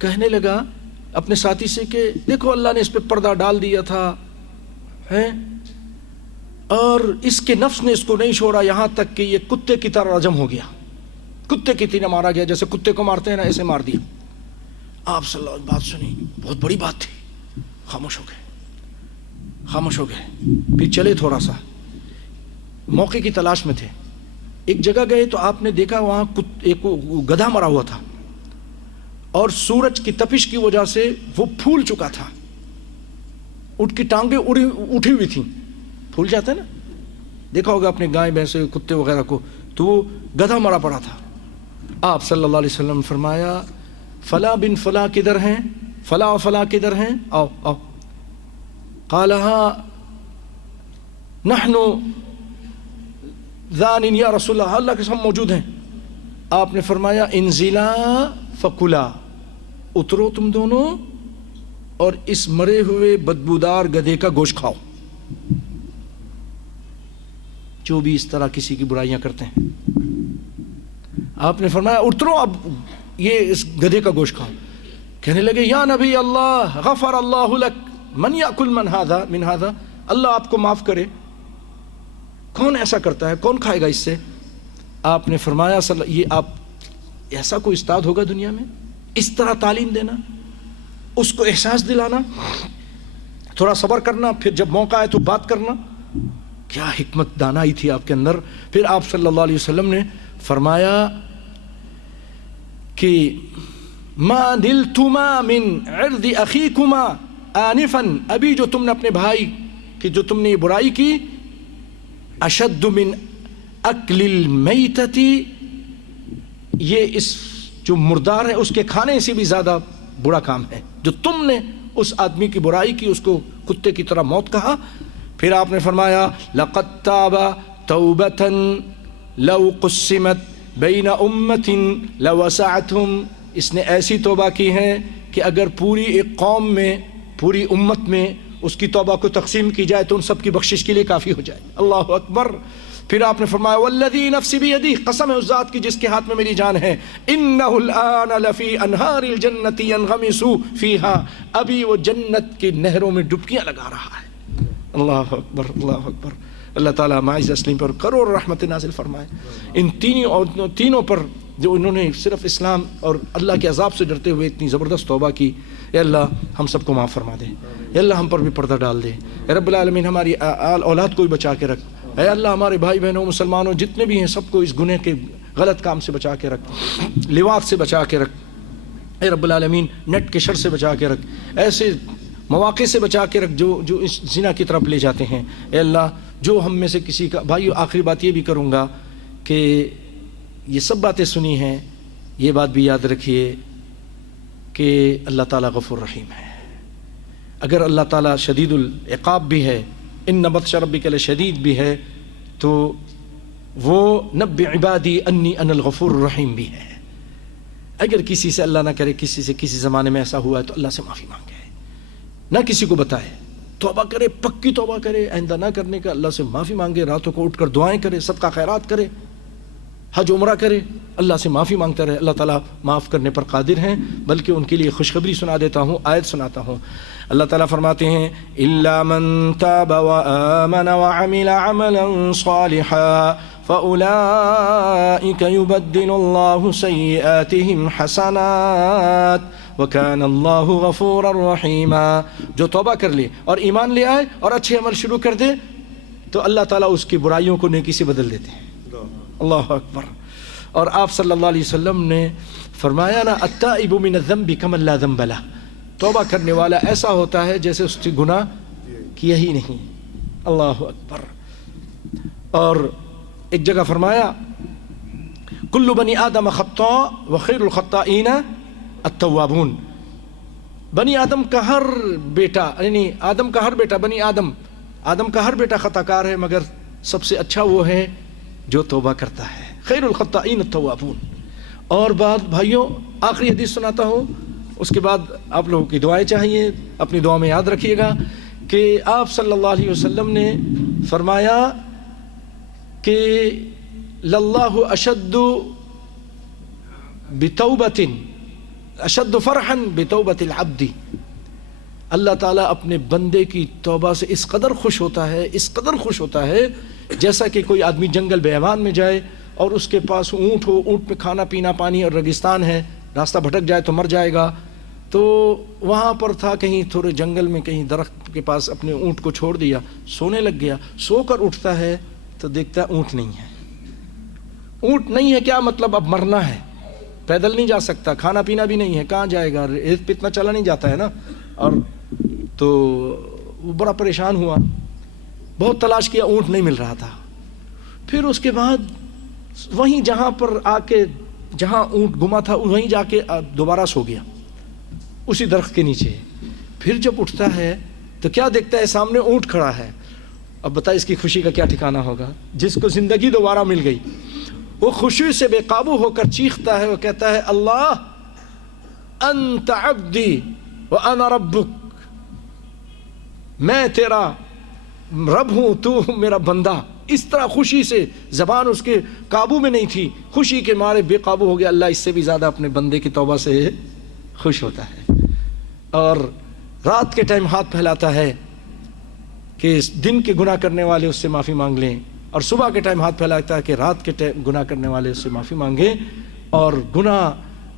کہنے لگا اپنے ساتھی سے کہ دیکھو اللہ نے اس پہ پردہ ڈال دیا تھا اور اس کے نفس نے اس کو نہیں چھوڑا یہاں تک کہ یہ کتے کی طرح رجم ہو گیا، کتے کی طرح مارا گیا، جیسے کتے کو مارتے ہیں نا ایسے مار دیا۔ آپ صلی اللہ علیہ وسلم بات سنی، بہت بڑی بات تھی، خاموش ہو گئے، خاموش ہو گئے، پھر چلے تھوڑا سا، موقع کی تلاش میں تھے، ایک جگہ گئے تو آپ نے دیکھا وہاں ایک گدھا مرا ہوا تھا اور سورج کی تپش کی وجہ سے وہ پھول چکا تھا، اٹھ کی ٹانگیں اٹھی ہوئی تھیں، پھول جاتا ہے نا، دیکھا ہوگا اپنے گائے بھینسے کتے وغیرہ کو، تو وہ گدھا مرا پڑا تھا۔ آپ صلی اللہ علیہ وسلم نے فرمایا فلاں بن فلاں کدھر ہیں، فلاں و فلاں کدھر ہیں، آؤ آؤ، قالہا نحن ذان یا رسول اللہ، اللہ کے ساتھ موجود ہیں۔ آپ نے فرمایا انزلا فکلا، اترو تم دونوں اور اس مرے ہوئے بدبودار گدھے کا گوشت کھاؤ، جو بھی اس طرح کسی کی برائیاں کرتے ہیں۔ آپ نے فرمایا اترو اب یہ اس گدھے کا گوشت کھاؤ۔ کہنے لگے یا نبی اللہ غفر اللہ لک من یاکل من ھذا، اللہ آپ کو معاف کرے، کون ایسا کرتا ہے، کون کھائے گا اس سے؟ آپ نے فرمایا یہ آپ ایسا کوئی استاد ہوگا دنیا میں، اس طرح تعلیم دینا، اس کو احساس دلانا، تھوڑا صبر کرنا، پھر جب موقع آئے تو بات کرنا، کیا حکمت دانائی تھی آپ کے اندر۔ پھر آپ صلی اللہ علیہ وسلم نے فرمایا کہ ما نلتما من عرض اخیکما آنفا، ابھی جو تم نے اپنے بھائی کی جو تم نے یہ برائی کی، اشد من اکل المیتۃ، یہ اس جو مردار ہے اس کے کھانے سے بھی زیادہ برا کام ہے، جو تم نے اس آدمی کی برائی کی، اس کو کتے کی طرح موت کہا۔ پھر آپ نے فرمایا لقد تاب توبۃ لو قسمت بین امۃ لوسعتهم، اس نے ایسی توبہ کی ہے کہ اگر پوری ایک قوم میں، پوری امت میں اس کی توبہ کو تقسیم کی جائے تو ان سب کی بخشش کے لیے کافی ہو جائے۔ اللہ اکبر۔ پھر آپ نے فرمایا والذی نفسی بیدی، قسم ہے اس ذات کی جس کے ہاتھ میں میری جان ہے، انہ الآن لفی انہار الجنت ینغمس فیہا، ابھی وہ جنت کی نہروں میں ڈبکیاں لگا رہا ہے۔ اللہ اکبر، اللہ اکبر۔ اللہ تعالیٰ معاذ اسلیم پر کروڑ رحمت نازل فرمائے، ان تینوں پر جو انہوں نے صرف اسلام اور اللہ کے عذاب سے ڈرتے ہوئے اتنی زبردست توبہ کی۔ اے اللہ ہم سب کو معاف فرما دے، اے اللہ ہم پر بھی پردہ ڈال دے، اے رب العالمین ہماری اولاد کو بھی بچا کے رکھ، اے اللہ ہمارے بھائی بہنوں مسلمانوں جتنے بھی ہیں سب کو اس گناہ کے غلط کام سے بچا کے رکھ، لواط سے بچا کے رکھ، اے رب العالمین نیٹ کے شر سے بچا کے رکھ، ایسے مواقع سے بچا کے رکھ جو اس زنا کی طرف لے جاتے ہیں۔ اے اللہ جو ہم میں سے کسی کا بھائی، آخری بات یہ بھی کروں گا کہ یہ سب باتیں سنی ہیں، یہ بات بھی یاد رکھیے کہ اللہ تعالیٰ غفور رحیم ہے۔ اگر اللہ تعالیٰ شدید العقاب بھی ہے، ان بطش ربک لشدید بھی ہے، تو وہ نبئ عبادی انی انا الغفور الرحیم بھی ہے۔ اگر کسی سے اللہ نہ کرے کسی سے کسی زمانے میں ایسا ہوا ہے تو اللہ سے معافی مانگے، نہ کسی کو بتائے، توبہ کرے، پکی توبہ کرے، آئندہ نہ کرنے کا، اللہ سے معافی مانگے، راتوں کو اٹھ کر دعائیں کرے، صدقہ خیرات کرے، حج عمرہ کرے، اللہ سے معافی مانگتا رہے، اللہ تعالیٰ معاف کرنے پر قادر ہیں۔ بلکہ ان کے لیے خوشخبری سنا دیتا ہوں، آیت سناتا ہوں۔ اللہ تعالیٰ فرماتے ہیں الا من تاب وآمن وعمل عملا صالحا فأولئك يبدل الله سيئاتهم حسنات وَكَانَ اللَّهُ غَفُورًا رَحِيمًا. جو توبہ کر لے اور ایمان لے آئے اور اچھے عمل شروع کر دے تو اللہ تعالیٰ اس کی برائیوں کو نیکی سے بدل دیتے ہیں. اللہ اکبر. اور آپ صلی اللہ علیہ وسلم نے فرمایا نا التائب من الذنب کمن لا ذنب لہ. توبہ کرنے والا ایسا ہوتا ہے جیسے اس نے گناہ کیا ہی نہیں. اللہ اکبر. اور ایک جگہ فرمایا کل بنی آدم خطاء وخیر الخطائین التوابون. بنی آدم کا ہر بیٹا یعنی آدم کا ہر بیٹا بنی آدم کا ہر بیٹا خطا کار ہے مگر سب سے اچھا وہ ہے جو توبہ کرتا ہے. خیر الخطائین التوابون. اور بات بھائیوں آخری حدیث سناتا ہوں, اس کے بعد آپ لوگوں کی دعائیں چاہیے. اپنی دعا میں یاد رکھیے گا کہ آپ صلی اللہ علیہ وسلم نے فرمایا کہ للہ اشد بتوبۃ اشد فرحا بتوبۃ العبد. اللہ تعالیٰ اپنے بندے کی توبہ سے اس قدر خوش ہوتا ہے جیسا کہ کوئی آدمی جنگل بیابان میں جائے اور اس کے پاس اونٹ ہو, اونٹ میں کھانا پینا پانی اور ریگستان ہے, راستہ بھٹک جائے تو مر جائے گا. تو وہاں پر تھا کہیں تھوڑے جنگل میں کہیں درخت کے پاس اپنے اونٹ کو چھوڑ دیا, سونے لگ گیا. سو کر اٹھتا ہے تو دیکھتا ہے اونٹ نہیں ہے. اونٹ نہیں ہے کیا مطلب؟ اب مرنا ہے, پیدل نہیں جا سکتا, کھانا پینا بھی نہیں ہے, کہاں جائے گا؟ ریت پہ اتنا چلا نہیں جاتا ہے نا. اور تو وہ بڑا پریشان ہوا, بہت تلاش کیا, اونٹ نہیں مل رہا تھا. پھر اس کے بعد وہیں جہاں پر آ کے جہاں اونٹ گما تھا وہیں جا کے دوبارہ سو گیا اسی درخت کے نیچے. پھر جب اٹھتا ہے تو کیا دیکھتا ہے؟ سامنے اونٹ کھڑا ہے. اب بتا اس کی خوشی کا کیا ٹھکانہ ہوگا؟ جس کو زندگی دوبارہ مل گئی وہ خوشی سے بے قابو ہو کر چیختا ہے, وہ کہتا ہے اللہ انت عبدی وانا ربک, میں تیرا رب ہوں تو میرا بندہ. اس طرح خوشی سے, زبان اس کے قابو میں نہیں تھی, خوشی کے مارے بے قابو ہو گیا. اللہ اس سے بھی زیادہ اپنے بندے کی توبہ سے خوش ہوتا ہے. اور رات کے ٹائم ہاتھ پھیلاتا ہے کہ دن کے گناہ کرنے والے اس سے معافی مانگ لیں, اور صبح کے ٹائم ہاتھ پھیلاتا ہے کہ رات کے ٹائم گناہ کرنے والے اس سے معافی مانگیں. اور گناہ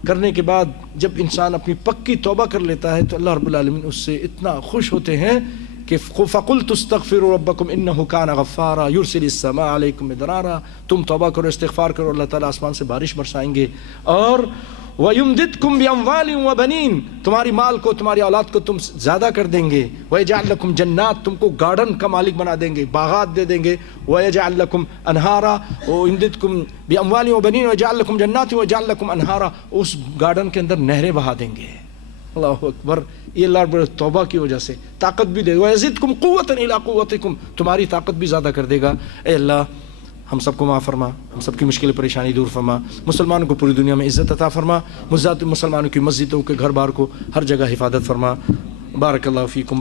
کرنے کے بعد جب انسان اپنی پکی توبہ کر لیتا ہے تو اللہ رب العالمین اس سے اتنا خوش ہوتے ہیں کہ فَقُلْتُ اسْتَغْفِرُوا رَبَّكُمْ إِنَّهُ كَانَ غَفَّارًا يُرْسِلِ السَّمَاءَ عَلَيْكُمْ مِدْرَارًا. تم توبہ کرو, استغفار کرو, اللہ تعالیٰ آسمان سے بارش برسائیں گے. اور وَيُمْدِدْكُمْ بِأَمْوَالٍ وَبَنِينَ, تمہاری مال کو تمہاری اولاد کو تم زیادہ کر دیں گے. وَيَجْعَلْ لَكُمْ جَنَّاتٍ, تم کو گارڈن کا مالک بنا دیں گے, باغات دے دیں گے. وَيَجْعَلْ لَكُمْ أَنْهَارًا, وَيُمْدِدْكُمْ بِأَمْوَالٍ وَبَنِينَ وَيَجْعَلْ لَكُمْ جَنَّاتٍ وَيَجْعَلْ لَكُمْ أَنْهَارًا, اس گارڈن کے اندر نہریں بہا دیں گے. اللہ اکبر. یہ اللہ رب توبہ کی وجہ سے طاقت بھی دے گا. وَيَزِدْكُمْ قُوَّةً إِلَىٰ قُوَّتِكُمْ, تمہاری طاقت بھی زیادہ کر دے گا. اے اللہ ہم سب کو معاف فرما, ہم سب کی مشکل پریشانی دور فرما, مسلمانوں کو پوری دنیا میں عزت عطا فرما, مسلمانوں کی مسجدوں کے گھر بار کو ہر جگہ حفاظت فرما. بارک اللہ فیکم.